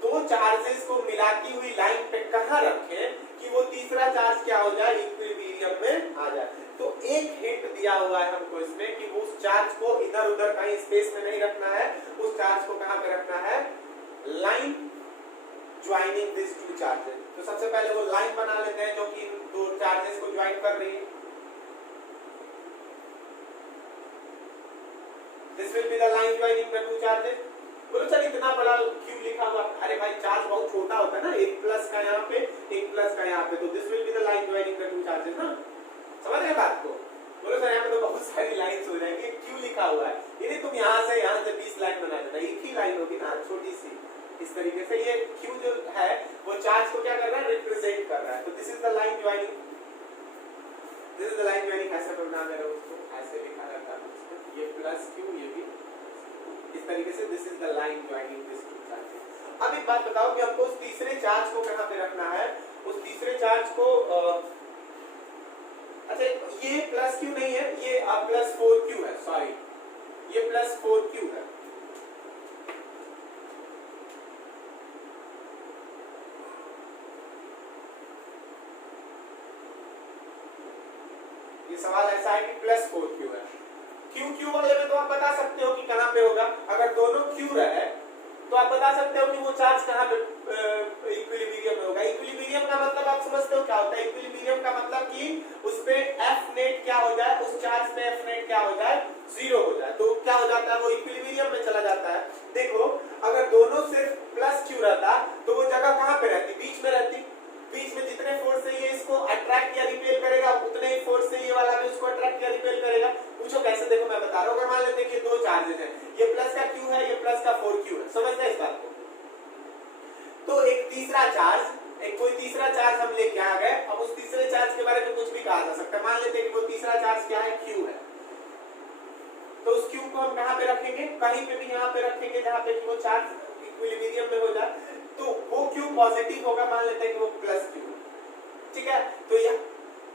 दो चार्जेस को मिलाती हुई लाइन पे कहां रखें कि वो तीसरा चार्ज क्या हो जाए? इक्विलिब्रियम में आ जाए। तो एक हिंट दिया हुआ है हमको इसमें कि वो उस चार्ज को इधर उधर कहीं स्पेस में नहीं रखना है, उस चार्ज को कहां पे रखना है? Line joining this two charges. तो सबसे पहले वो लाइन बना लेते हैं जो कि इन दो चार्जेस को ज्वाइन कर रही है। This will be the line joining the two charges. बोलो सर इतना बड़ा क्यों लिखा हुआ? अरे भाई चार्ज बहुत छोटा होता है ना, एक प्लस का यहाँ पे, एक प्लस का यहाँ पे, तो this will be the line joining the two charges ना। समझ रहे बात को? बोलो सर यहाँ पे तो बहुत सारी लाइंस हो जाएंगी, क्यों लिखा हुआ है? ये तुम यहाँ से 20 लाइन बना देना, एक ही लाइन होगी ना, छोटी सी। इस तरीके से ये क्यू जो है वो चार्ज को क्या कर रहा है? रिप्रेजेंट कर रहा है। तो this is the line joining, ऐसे प्रोग्राम है उसको ऐसे लिखा जाता है, ये प्लस क्यू, ये भी इस तरीके से। This is the line joining this two charges. अब एक बात बताओ कि हमको उस तीसरे चार्ज को कहां पे रखना है? उस तीसरे चार्ज को अच्छा ये प्लस क्यू नहीं है, ये प्लस 4q है, सॉरी ये प्लस 4q है। ये सवाल ऐसा है कि प्लस 4q है। q वाले में तो आप बता सकते हो कि कहां पे होगा। अगर दोनों q रहे तो आप बता सकते हो कि वो चार्ज कहां पे इक्विलिब्रियम में होगा। इक्विलिब्रियम का मतलब आप समझते हो क्या होता है? इक्विलिब्रियम का मतलब कि उस पे F नेट क्या हो जाए, उस चार्ज पे F नेट क्या हो जाए? 0 हो जाए। तो क्या हो जाता है? वो इक्विलिब्रियम में चला जाता है। देखो अगर दोनों सिर्फ प्लस q रहता तो वो जगह कहां पे रहती? बीच में रहती। बीच में जितने फोर्स से ये इसको अट्रैक्ट या रिपेल करेगा उतने ही फोर्स से ये वाला भी उसको अट्रैक्ट या रिपेल करेगा। पूछो कैसे, देखो मैं बता रहा हूँ। अगर मान लेते हैं कि दो चार्जेस हैं, ये प्लस का क्यू है, ये प्लस का 4q है, समझते हैं इस बात को। तो एक तीसरा चार्ज, एक कोई तीसरा चार्ज हम लेके आ गए। अब उस तीसरे चार्ज के बारे में कुछ भी कहा जा सकता है। मान लेते हैं कि वो तीसरा चार्ज क्या है, q है। तो उस q को हम कहां पे रखेंगे, कहीं पे भी यहां पे रखेंगे जहां पे वो चार्ज इक्विलिब्रियम में हो जाए। तो वो q पॉजिटिव होगा, मान लेते हैं कि वो प्लस q, ठीक है। तो ये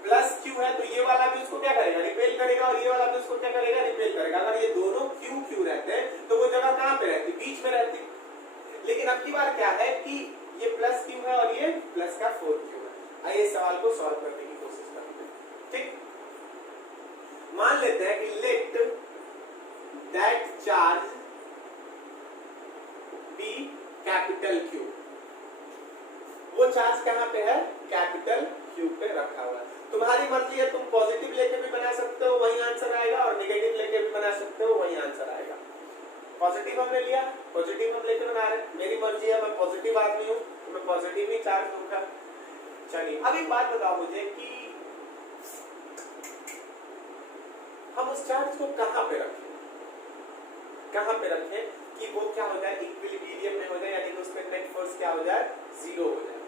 प्लस q है, तो ये वाला भी उसको क्या करेगा, रिपेल करेगा, और ये वाला भी उसको क्या करेगा, रिपेल करेगा। अगर ये दोनों q q रहते हैं तो वो जगह कहां पे रहती, बीच में रहती। लेकिन अब की बार क्या है कि ये प्लस q है और ये प्लस का 4q है। आइए इस सवाल को सॉल्व करने की कोशिश करते हैं, ठीक। मान लेते हैं कि let that charge be capital Q। वो चार्ज कहां पे है, कैपिटल Q पे रखा हुआ है। तुम्हारी मर्जी है, तुम पॉजिटिव लेके भी बना सकते हो, वही आंसर आएगा, और नेगेटिव लेके भी बना सकते हो, वही आंसर आएगा। पॉजिटिव हमने लिया, पॉजिटिव हम लेके बना रहे हैं, मेरी मर्जी है, मैं पॉजिटिव आदमी हूं तो मैं पॉजिटिव ही चार्ज दूंगा। चलिए अब एक बात बताओ मुझे कि हम उस चार्ज को कहां पे रखें, कहां पे रखें कि वो क्या हो जाए, इक्विलिब्रियम में हो जाए, यानी कि उसमें नेट फोर्स क्या हो जाए, 0 हो जाए।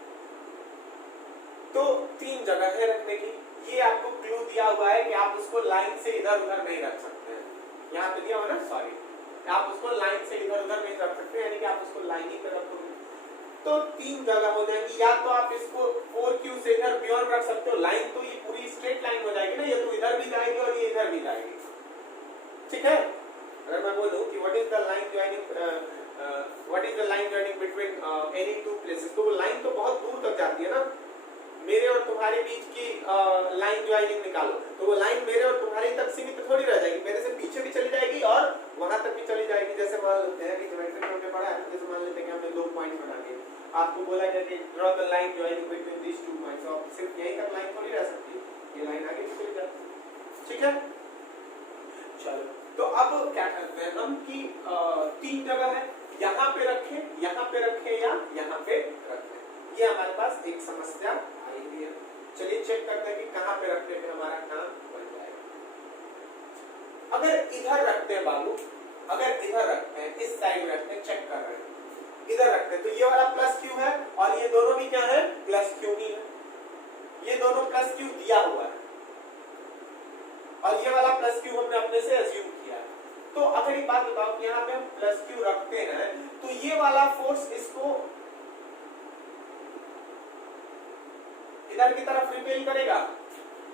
तो तीन जगह है रखने की। ये आपको क्लू दिया हुआ है कि आप उसको लाइन से इधर उधर नहीं रख सकते हैं। यहाँ पे दिया हुआ ना, सॉरी, आप उसको लाइन से इधर उधर नहीं रख सकते, यानी कि आप उसको लाइन ही पे रखोगे। तो तीन जगह हो जाएंगी। या तो आप इसको 4q से इधर बियॉन्ड रख सकते हो, लाइन तो ये पूरी स्ट्रेट लाइन हो जाएगी ना, ये तो इधर भी जाएगी और ये इधर भी जाएगी, ठीक है। अगर मैं बोलूं कि what is the line joining between any two places, तो वो लाइन तो बहुत दूर तक जाती है ना। मेरे और तुम्हारे बीच की लाइन ज्वाइनिंग निकालो, तो वो लाइन मेरे और तुम्हारे तक सीमित थोड़ी रह जाएगी, मेरे से पीछे भी चली जाएगी और वहां तक भी चली जाएगी। जैसे मान लेते हैं कि ज्योमेट्री में हमने पढ़ा है, जैसे मान लेते हैं कि हमने 2 पॉइंट बना दिए, आपको बोला गया कि draw the line joining between these 2 points, तो आप सिर्फ यहीं तक लाइन थोड़ी रह सकती है, ये लाइन आगे भी चली जाती है, ठीक है। चलो तो अब क्या करते हैं हम कि 3 जगह है, यहाँ पे रखें, यहाँ पे रखें या यहाँ पे रखें। ये हमारे पास एक समस्या आई हुई है। चलिए चेक करते हैं कि कहाँ पे रखने पे हमारा काम बन जाएगा। अगर इधर रखते हैं बाबू, अगर इधर रखते हैं, इस साइड रखते हैं, चेक कर रहे हैं, इधर रखते हैं, तो ये वाला प्लस क्यू है और ये दोनों भी क्या है, प्लस क्यू ही है। ये दोनों प्लस क्यू दिया हुआ है और ये वाला प्लस क्यू हमने अपने से अज्यूम किया है। तो अगर एक बात बताओ कि यहाँ पे हम प्लस क्यू रखते हैं तो ये वाला फोर्स इसको इधर की तरफ रिपेल करेगा,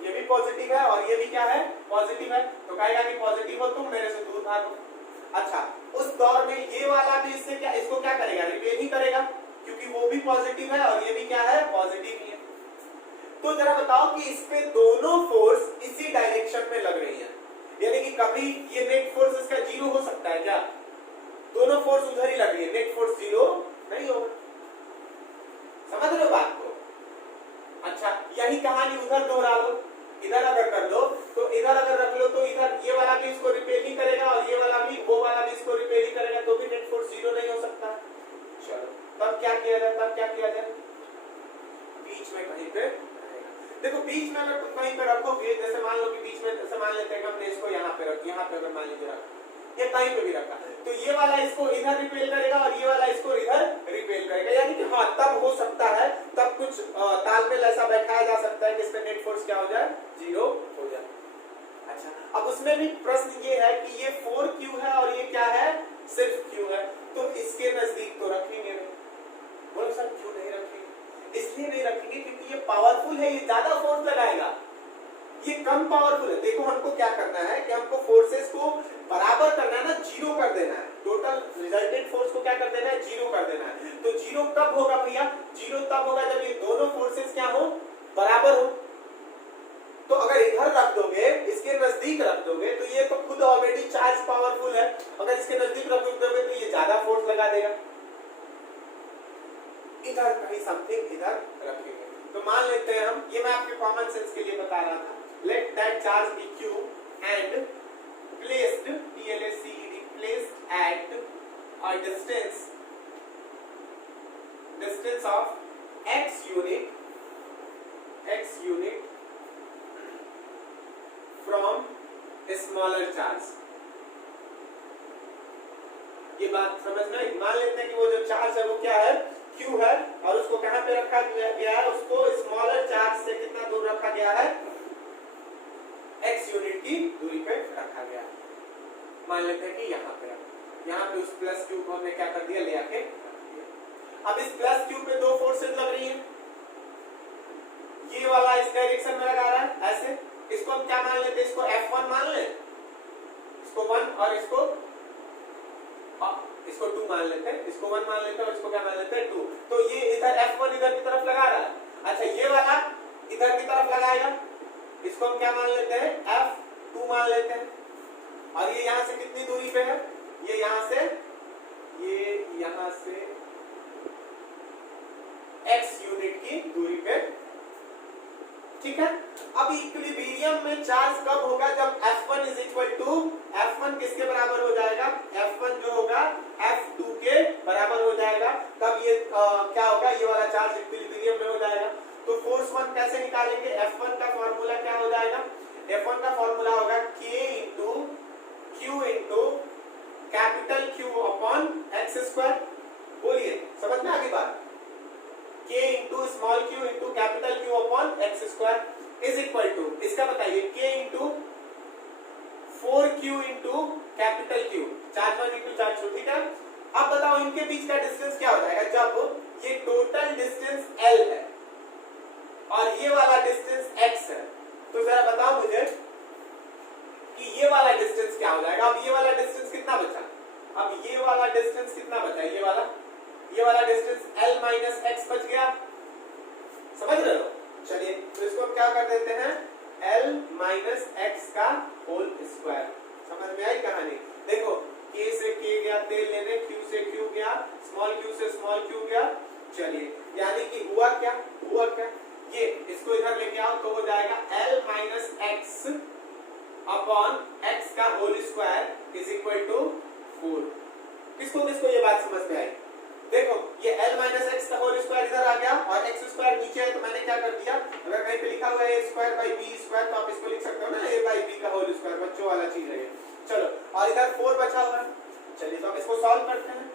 ये भी पॉजिटिव है और ये भी क्या है, पॉजिटिव है, तो कहेगा कि पॉजिटिव हो तुम, मेरे से दूर भागो। अच्छा, उस दौर में ये वाला भी इससे क्या, इसको क्या करेगा, रिपेल ही करेगा, क्योंकि वो भी पॉजिटिव है और ये भी क्या है, पॉजिटिव ही है। तो जरा बताओ कि इस पे दोनों फोर्स इसी डायरेक्शन में लग रही है, यानी कि कभी ये नेट फोर्स इसका 0 हो सकता है क्या, दोनों फोर्स उधर ही लग रही है, नेट फोर्स 0 नहीं होगा। समझ रहे हो बात को। अच्छा, यही कहानी उधर दोहरा लो, इधर अगर कर दो तो इधर अगर रख लो तो इधर ये वाला भी इसको रिपेल ही करेगा और ये वाला भी, वो वाला भी इसको रिपेल ही करेगा, तो भी नेट फोर्स 0 नहीं हो सकता। चलो तब क्या किया जाए, तब क्या किया जाए, बीच में कहीं पे, देखो बीच में अगर तुम कहीं पे रखोगे, जैसे मान लो कि बीच में, जैसे मान लेते हैं कि हमने इसको यहाँ पे रख, यहाँ पे अगर मान लीजिए रखा, ये कहीं पे भी रखा, तो ये वाला इसको इधर रिपेल करेगा और ये वाला इसको इधर रिपेल करेगा, यानी कि हाँ तब हो सकता है, तब कुछ तालमेल ऐसा बैठाया जा सकता है कि इसमें नेट फोर्स क्या हो जाए, 0 हो जाए। अच्छा, अब उसमें भी प्रश्न ये है कि ये 4q है और ये क्या है, सिर्फ q है, तो इसके नजदीक तो रखेंगे नहीं। बोलो सर क्यों नहीं रखेंगे, इसलिए नहीं रखेंगे क्योंकि ये पावरफुल है, ये ज्यादा फोर्स लगाएगा, ये कम पावरफुल है। देखो हमको क्या करना है कि हमको फोर्सेस को बराबर करना है ना, 0 कर देना है, टोटल रिजल्टेंट फोर्स को क्या कर देना है, 0 कर देना है। तो 0 कब होगा भैया, 0 तब होगा जब ये दोनों फोर्सेस क्या हो, बराबर हो। तो अगर इधर रख दोगे, इसके नजदीक रख दोगे, तो ये तो खुद ऑलरेडी चार्ज पावरफुल है, अगर इसके नजदीक रख दोगे तो ये ज्यादा फोर्स लगा देगा। इधर कहीं समथिंग इधर रखेंगे, तो मान लेते हैं हम, ये मैं आपके कॉमन सेंस के लिए बता रहा था, let that charge be q and placed, placed, placed at a distance of x unit smaller charge. ये बात समझ में? मान लेते हैं कि वो जो चार्ज है वो क्या है, Q है, और उसको कहां पे रखा गया है, उसको स्मॉलर चार्ज से कितना दूर रखा गया है, x यूनिट की दूरी पे रखा गया है। मान लेते हैं कि यहाँ पे उस प्लस Q को हमने क्या कर दिया, ले आके रख दिया। अब इस प्लस Q पे दो फोर्सेस लग रही हैं, ये वाला इस डायरेक्शन में लगा रहा है ऐसे, इसको हम क्या मान लेते हैं, इसको F1 मान लें, इसको 1 और इसको 2 मान लेते हैं, इसको 1 मान लेते हैं और इसको क्या मान लेते हैं 2। तो ये इधर F1 इधर की तरफ लगा रहा है, अच्छा ये वाला इधर की तरफ लगाएगा, इसको हम क्या मान लेते हैं, F2 मान लेते हैं। और ये यहाँ से कितनी दूरी पे है, ये यहाँ से x यूनिट की दूरी पे, ठीक है। अब इक्विलिब्रियम में चार्ज कब होगा, जब F1 is equal to, F1 किसके बराबर हो जाएगा, F1 जो होगा F2 के बराबर हो जाएगा, तब ये क्या होगा, ये वाला चार्ज इक्विलिब्रियम में हो जाएगा। तो फोर्स 1 कैसे निकालेंगे, F1 का फॉर्मूला क्या हो जाएगा, F1 का फॉर्मूला होगा K into Q into capital Q upon x square. बोलिए, समझ में आ गई बात, K into small q into capital Q upon x square is equal to, इसका बताइए, K into 4Q into capital Q, charge 1 into charge 2, ठीक है। अब बताओ इनके बीच का डिस्टेंस क्या हो जाएगा, जब ये टोटल डिस्टेंस L है और ये वाला डिस्टेंस x है, तो जरा बताओ मुझे कि ये वाला डिस्टेंस क्या हो जाएगा। अब ये वाला डिस्टेंस कितना बचा, अब ये वाला डिस्टेंस कितना बचा, ये वाला डिस्टेंस L माइनस x बच गया, समझ रहे हो। चलिए तो इसको हम क्या कर देते हैं, L माइनस x का होल स्क्वायर। समझ में आई कहानी, देखो K से K गया तेल लेने, Q से Q गया, स्मॉल q से स्मॉल q गया। चलिए यानी कि हुआ क्या, ये इसको इधर लेके आओ तो हो जाएगा L minus x upon x का whole square is equal to 4। किसको ये बात समझ में आई, देखो ये L माइनस x का होल स्क्वायर इधर आ गया और x स्क्वायर नीचे है, तो मैंने क्या कर दिया, अगर कहीं पे लिखा हुआ है a square by b square, तो आप इसको लिख सकते हो ना a बाई b का होल स्क्वायर, बच्चों वाला चीज है। चलो और इधर 4 बचा हुआ है, चलिए तो अब इसको सॉल्व करते हैं।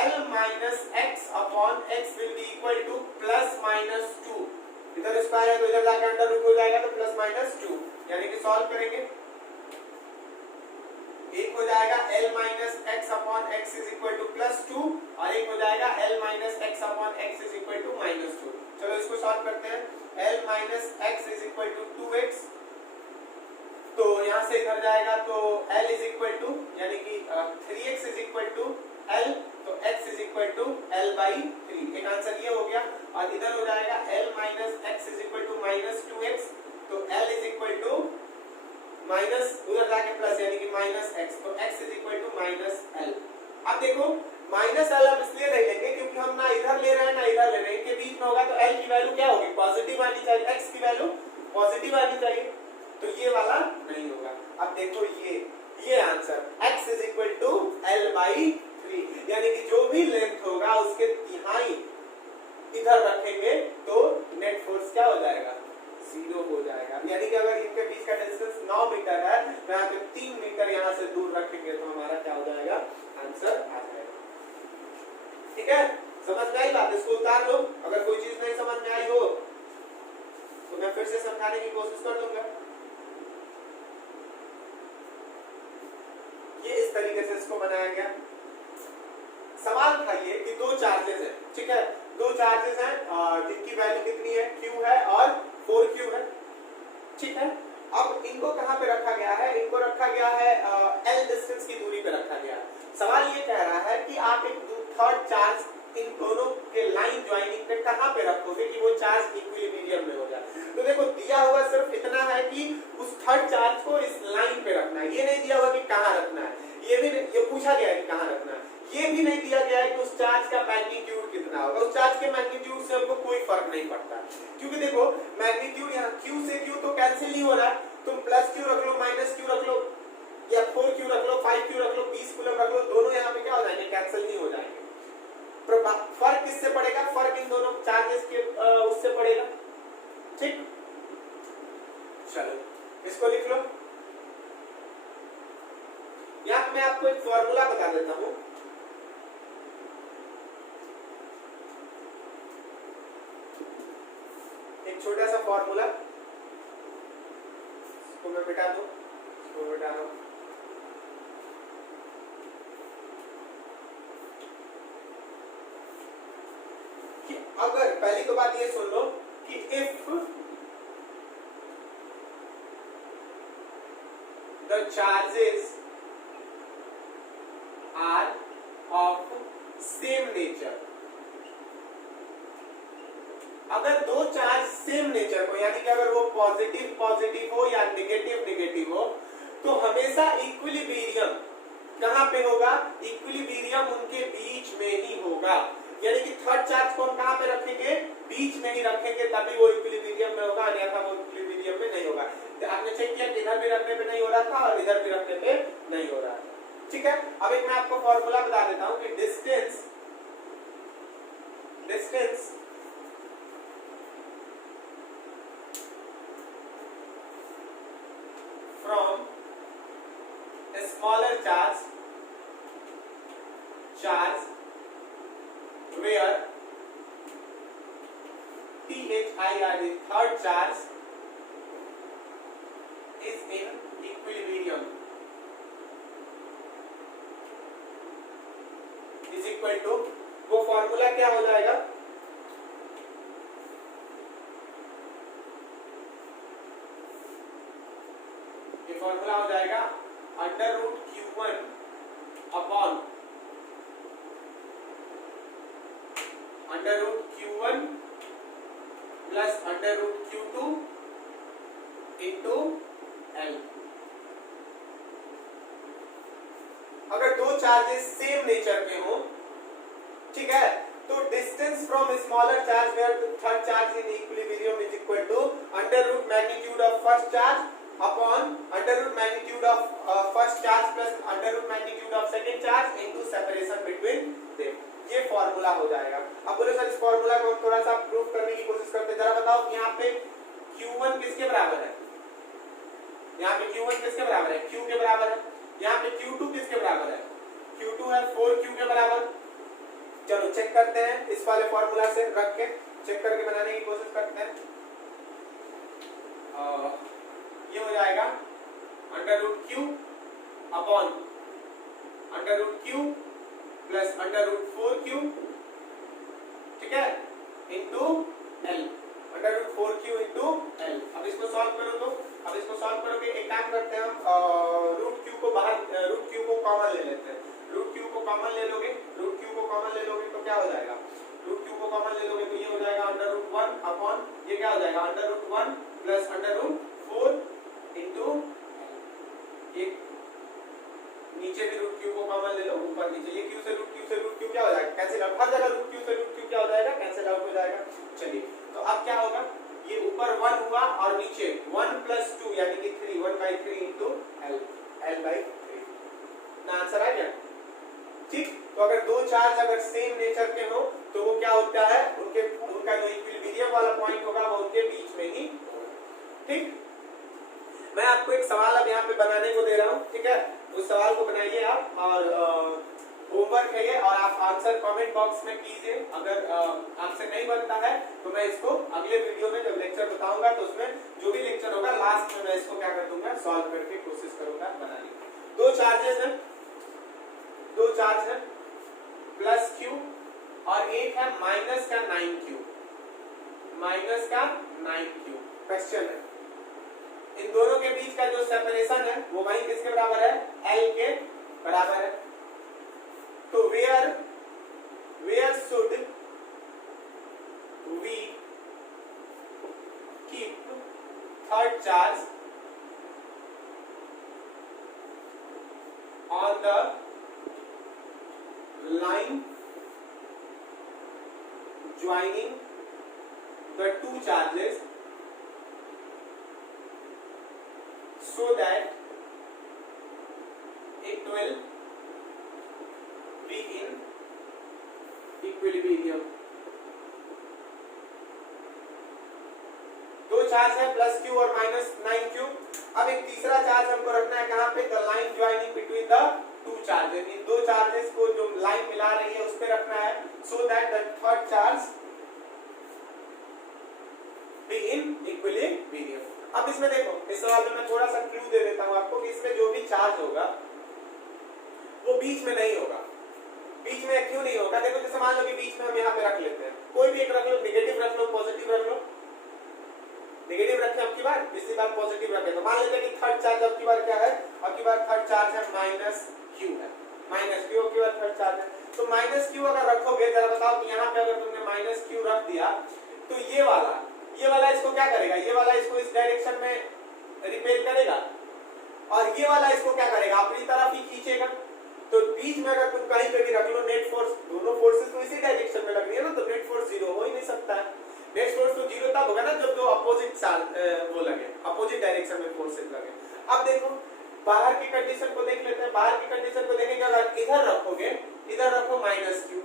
L minus x upon x will be equal to plus minus 2, इधर स्क्वायर है तो इधर जाकर अंडर रूट हो जाएगा, तो प्लस माइनस 2, यानी कि सॉल्व करेंगे, एक हो जाएगा L minus x upon x is equal to plus 2 और एक हो जाएगा L minus x upon x is equal to minus 2। चलो इसको सॉल्व करते हैं, L minus x is equal to 2x, तो यहाँ से इधर जाएगा तो L इज इक्वल टू, यानी कि 3x is equal to L, तो x is equal to L by 3, एक आंसर ये हो गया। और इधर हो जाएगा L minus x is equal to minus 2x, तो L is equal to minus उधर जाके प्लस, यानी कि माइनस x, तो x is equal to minus L। अब देखो माइनस L हम इसलिए नहीं लेंगे क्योंकि हम ना इधर ले रहे हैं ना इधर ले रहे हैं, इनके बीच में होगा तो L की वैल्यू क्या होगी, पॉजिटिव आनी चाहिए, x की वैल्यू पॉजिटिव आनी चाहिए, तो ये वाला नहीं होगा। अब देखो ये answer x is equal to L by 3, यानी कि जो भी लेंथ होगा उसके तिहाई इधर रखेंगे तो नेट फोर्स क्या हो जाएगा, 0 हो जाएगा। यानी कि अगर इनके बीच का डिस्टेंस 9 मीटर है तो यहाँ पे 3 मीटर यहाँ से दूर रखेंगे तो हमारा क्या हो जाएगा, आंसर आ जाएगा। ठीक है, समझ में आई बात, इसको उतार लो, अगर कोई चीज नहीं समझ में आई हो तो मैं फिर से समझाने की कोशिश कर दूंगा। ये इस तरीके से इसको बनाया गया। सवाल था ये कि दो चार्जेस हैं, ठीक है, दो चार्जेस हैं जिनकी वैल्यू कितनी है, Q है और 4Q है, ठीक है। अब इनको कहां पे रखा गया है, इनको रखा गया है L डिस्टेंस की दूरी पे रखा गया है। सवाल ये कह रहा है कि आप एक थर्ड चार्ज इन दोनों के लाइन ज्वाइनिंग पे कहां पे रखोगे कि वो चार्ज इक्विलिब्रियम में हो जाए। तो देखो दिया हुआ सिर्फ इतना है कि उस थर्ड चार्ज को इस लाइन पे रखना है, ये नहीं दिया हुआ कि कहां रखना है, ये पूछा गया है कि कहां रखना है, ये भी नहीं दिया गया है कि उस चार्ज का मैग्नीट्यूड कितना होगा। उस चार्ज के मैग्नीट्यूड से हमको कोई फर्क नहीं पड़ता, क्योंकि देखो मैग्नीट्यूड यहाँ Q से Q तो कैंसिल नहीं हो रहा है, तुम प्लस Q रख लो, माइनस Q रख लो, या 4Q रख लो, 5Q रख लो, 20 कूलम रख लो, दोनों यहाँ पे क्या हो जाएंगे, कैंसिल नहीं हो जाएंगे। फर्क किससे पड़ेगा, फर्क इन दोनों चार्जेस के उससे पड़ेगा, ठीक। चलो इसको लिख लो, एक छोटा सा फॉर्मूला, इसको मैं मिटा दूं, इसको मिटा दूं। कि अगर पहली तो बात ये सुन लो कि if the charges are of same nature, अगर दो चार्ज सेम नेचर को, यानी कि अगर वो पॉजिटिव पॉजिटिव हो या नेगेटिव नेगेटिव हो, तो हमेशा इक्विलिब्रियम कहां पे होगा? इक्विलिब्रियम उनके बीच में ही होगा। यानी कि थर्ड चार्ज को हम कहां पे रखेंगे? बीच में ही रखेंगे, तभी वो इक्विलिब्रियम में होगा, अन्यथा वो इक्विलिब्रियम में नहीं होगा। तो आपने चेक किया कि इधर भी रखने पे नहीं हो रहा था और इधर भी रखने पे नहीं हो रहा था। ठीक है, अब एक मैं आपको फॉर्मूला बता देता हूं कि distance from a smaller charge where THIR the third charge is in equilibrium is equal to, वो फॉर्मूला क्या हो जाएगा? ये फॉर्मूला हो जाएगा under root Q1 upon under root Q1 plus under root Q2 into L। अगर दो charges same nature के हो, ठीक है, तो distance from smaller charge where third charge in equilibrium is equal to under root magnitude of first charge upon under root magnitude of first charge plus under root magnitude of second charge into separation between them. ये formula हो जाएगा। अब बोलो sir इस formula को हम थोड़ा सा प्रूव करने की कोशिश करते हैं। जरा बताओ कि यहाँ पे Q1 किसके बराबर है? यहाँ पे Q1 किसके बराबर है? Q के बराबर है। यहाँ पे Q2 किसके बराबर है? Q2 है 4Q के बराबर। चलो चेक करते हैं, इस वाले फॉर्मूला से रख के चेक करके बनाने की कोशिश करते हैं। ये हो जाएगा under root Q upon under root Q plus under root 4Q, ठीक है, into L, under root 4Q into L। अब इसको सॉल्व करो, तो अब इसको सॉल्व करोगे, एक काम करते हैं हम, रूट Q को बाहर, रूट Q को कॉमन ले लेते हैं। रूट Q को कॉमन ले लोगे, रूट Q को कॉमन ले लोगे तो क्या हो जाएगा? रूट Q को कॉमन ले लोगे तो ये हो जाएगा अंडर रूट 1 अपॉन, ये क्या हो जाएगा? Under root 1 plus under root 4 into एक, नीचे भी रूट Q को कॉमन ले लो, ऊपर नीचे, ये Q से रूट Q क्या हो जाएगा? Cancel out. हर जगह रूट Q से रूट Q क्या हो जाएगा? कैंसिल आउट हो जाएगा। चलिए, तो अब क्या होगा? ये ऊपर 1 हुआ और नीचे 1 प्लस 2 यानी कि 3, 1/3 इंटू L/3 ना। आंसर आ गया? ठीक। तो अगर दो चार्ज अगर सेम नेचर के हो तो वो क्या होता है? उनका जो इक्विलिब्रियम वाला पॉइंट होगा वो उनके बीच में ही होगा। ठीक। मैं आपको एक सवाल अब यहाँ पे बनाने को दे रहा हूँ, ठीक है, उस सवाल को बनाइए आप, और होमवर्क है ये, और आप आंसर कमेंट बॉक्स में कीजिए। अगर आपसे नहीं बनता है तो मैं इसको अगले वीडियो में जब लेक्चर बताऊंगा तो उसमें जो भी लेक्चर होगा लास्ट में मैं इसको क्या कर दूंगा? सॉल्व करके कोशिश करूंगा बनाने की। दो चार्जेस हैं, दो चार्ज है प्लस Q और एक है माइनस का 9Q, माइनस का 9Q। क्वेश्चन है इन दोनों के बीच का जो सेपरेशन है वो वही किसके बराबर है? L के बराबर है। तो where should we keep third charge on the line joining the two charges so that it will be in equilibrium। दो चार्ज है प्लस Q और माइनस 9Q। अब एक तीसरा चार्ज हमको रखना है कहां पे? The line joining between the two charges. इन दो चार्जेस को जो लाइन मिला रही है उस पे रखना है, so that the third charge be in equilibrium. अब इसमें देखो, इस सवाल में मैं थोड़ा सा क्लू दे देता हूं आपको कि इसमें जो भी चार्ज होगा वो बीच में नहीं होगा। बीच में क्यों नहीं होगा? देखो जैसे मान लो कि बीच में हम यहाँ पे रख लेते हैं, कोई भी एक रख लो, नेगेटिव रख लो, पॉजिटिव रख लो। नेगेटिव रखें अब की बार, पिछली बार पॉजिटिव रखे, तो मान लेते हैं कि थर्ड चार्ज अब की बार क्या है, अब की बार थर्ड चार्ज है माइनस क्यू है, माइनस क्यू की बार थर्ड चार्ज है। तो माइनस क्यू अगर रखोगे, जरा बताओ कि यहाँ पे अगर तुमने माइनस क्यू रख दिया तो ये वाला इसको क्या करेगा, ये वाला इसको इस डायरेक्शन में रिपेल करेगा और ये वाला इसको क्या करेगा, अपनी तरफ ही खींचेगा। तो बीच में अगर तुम कहीं पे भी रख लो नेट फोर्स, दोनों फोर्सेस तो इसी डायरेक्शन में लग रही है ना, तो नेट फोर्स जीरो हो ही नहीं सकता है। नेट फोर्स तो जीरो तब होगा ना जब दो अपोजिट वो लगे, अपोजिट डायरेक्शन में फोर्सेस लगे। अब देखो बाहर की कंडीशन को देख लेते हैं। बाहर की कंडीशन को देखेंगे, अगर इधर रखोगे, इधर रखो माइनस क्यू,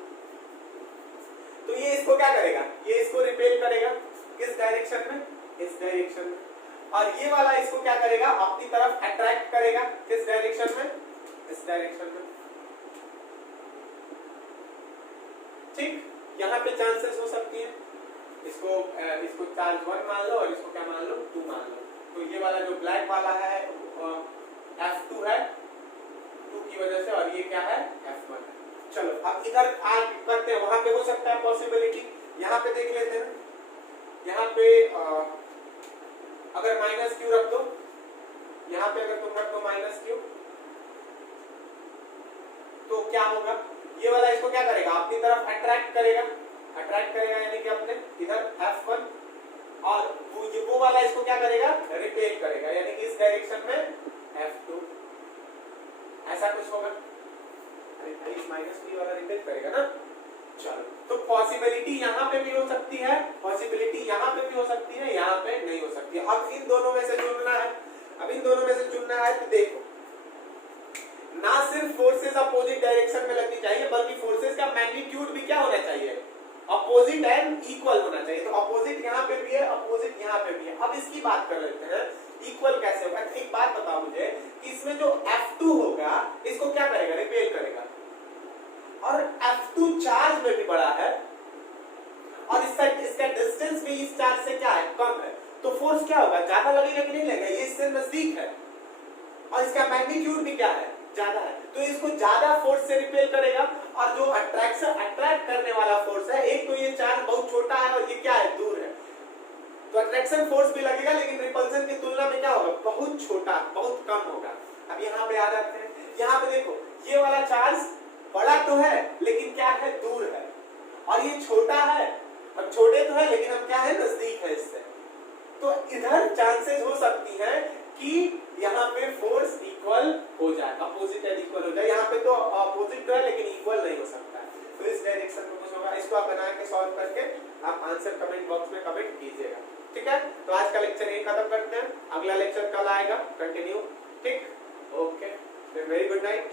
तो ये इसको क्या करेगा, ये इसको रिपेल करेगा किस डायरेक्शन में, इस डायरेक्शन में। और ये वाला इसको क्या करेगा, अपनी तरफ अट्रैक्ट करेगा किस डायरेक्शन में, इस डायरेक्शन में। ठीक, यहाँ पे चांसेस हो सकती है, इसको चार्ज 1 मान लो और इसको क्या मान लो, 2 मान लो। तो ये वाला जो ब्लैक वाला है F2 है 2 की वजह से, और ये क्या है F1 है। चलो अब इधर करते हैं, वहां पे हो सकता है पॉसिबिलिटी, यहाँ पे देख लेते हैं। यहाँ पे अगर माइनस क्यू रख दो, यहाँ पे अगर तुम रख दो माइनस क्यू, तो क्या होगा, ये वाला इसको क्या करेगा, अपनी तरफ अट्रैक्ट करेगा, यानी कि अपने इधर F1, और वो वाला इसको क्या करेगा, रिपेल करेगा, यानी कि इस डायरेक्शन में F2। ऐसा कुछ होगा, माइनस क्यू वाला रिपेल करेगा ना। चलो, तो पॉसिबिलिटी यहाँ पे भी हो सकती है, पॉसिबिलिटी यहाँ पे भी हो सकती है, यहाँ पे नहीं हो सकती है। अब इन दोनों में से चुनना है, तो देखो ना सिर्फ फोर्सेस अपोजिट डायरेक्शन में लगनी चाहिए, बल्कि फोर्सेस का मैग्नीट्यूड भी क्या होना चाहिए, अपोजिट एंड इक्वल होना चाहिए। तो अपोजिट यहाँ पे भी है, अपोजिट यहाँ पे भी है। अब इसकी बात कर लेते हैं, इक्वल कैसे होगा। एक बात बताओ मुझे कि इसमें जो F2 होगा इसको क्या करेगा, रिपेल करेगा, और F2 चार्ज में भी बड़ा है और इसका डिस्टेंस भी इस चार्ज से क्या है, कम है। तो फोर्स क्या होगा, ज्यादा लगेगा कि नहीं लगेगा, ये इससे नजदीक है और इसका मैग्नीट्यूड भी क्या है, ज्यादा है। तो इसको ज्यादा फोर्स से रिपेल करेगा, और जो अट्रैक्ट करने वाला फोर्स है, एक तो ये चार्ज बहुत छोटा है और ये क्या है, दूर है, तो अट्रैक्शन फोर्स भी लगेगा, लेकिन रिपल्सन की तुलना में क्या होगा, बहुत छोटा, बहुत कम होगा। अब यहाँ पे आ जाते हैं, यहाँ पे देखो ये वाला चार्ज बड़ा तो है लेकिन क्या है, दूर है, और ये छोटा है, हम छोटे तो है लेकिन हम क्या है, नजदीक है इससे। तो इधर चांसेस हो सकती है कि यहाँ पे फोर्स इक्वल हो जाए, अपोजिट एंड इक्वल हो जाए। यहाँ पे तो अपोजिट है लेकिन इक्वल नहीं हो सकता है, तो इस डायरेक्शन में कुछ होगा। इसको आप बना के सॉल्व करके आप आंसर कमेंट बॉक्स में कमेंट कीजिएगा, ठीक है। तो आज का लेक्चर यही खत्म करते हैं, अगला लेक्चर कल आएगा, कंटिन्यू, ठीक, ओके, वेरी गुड नाइट।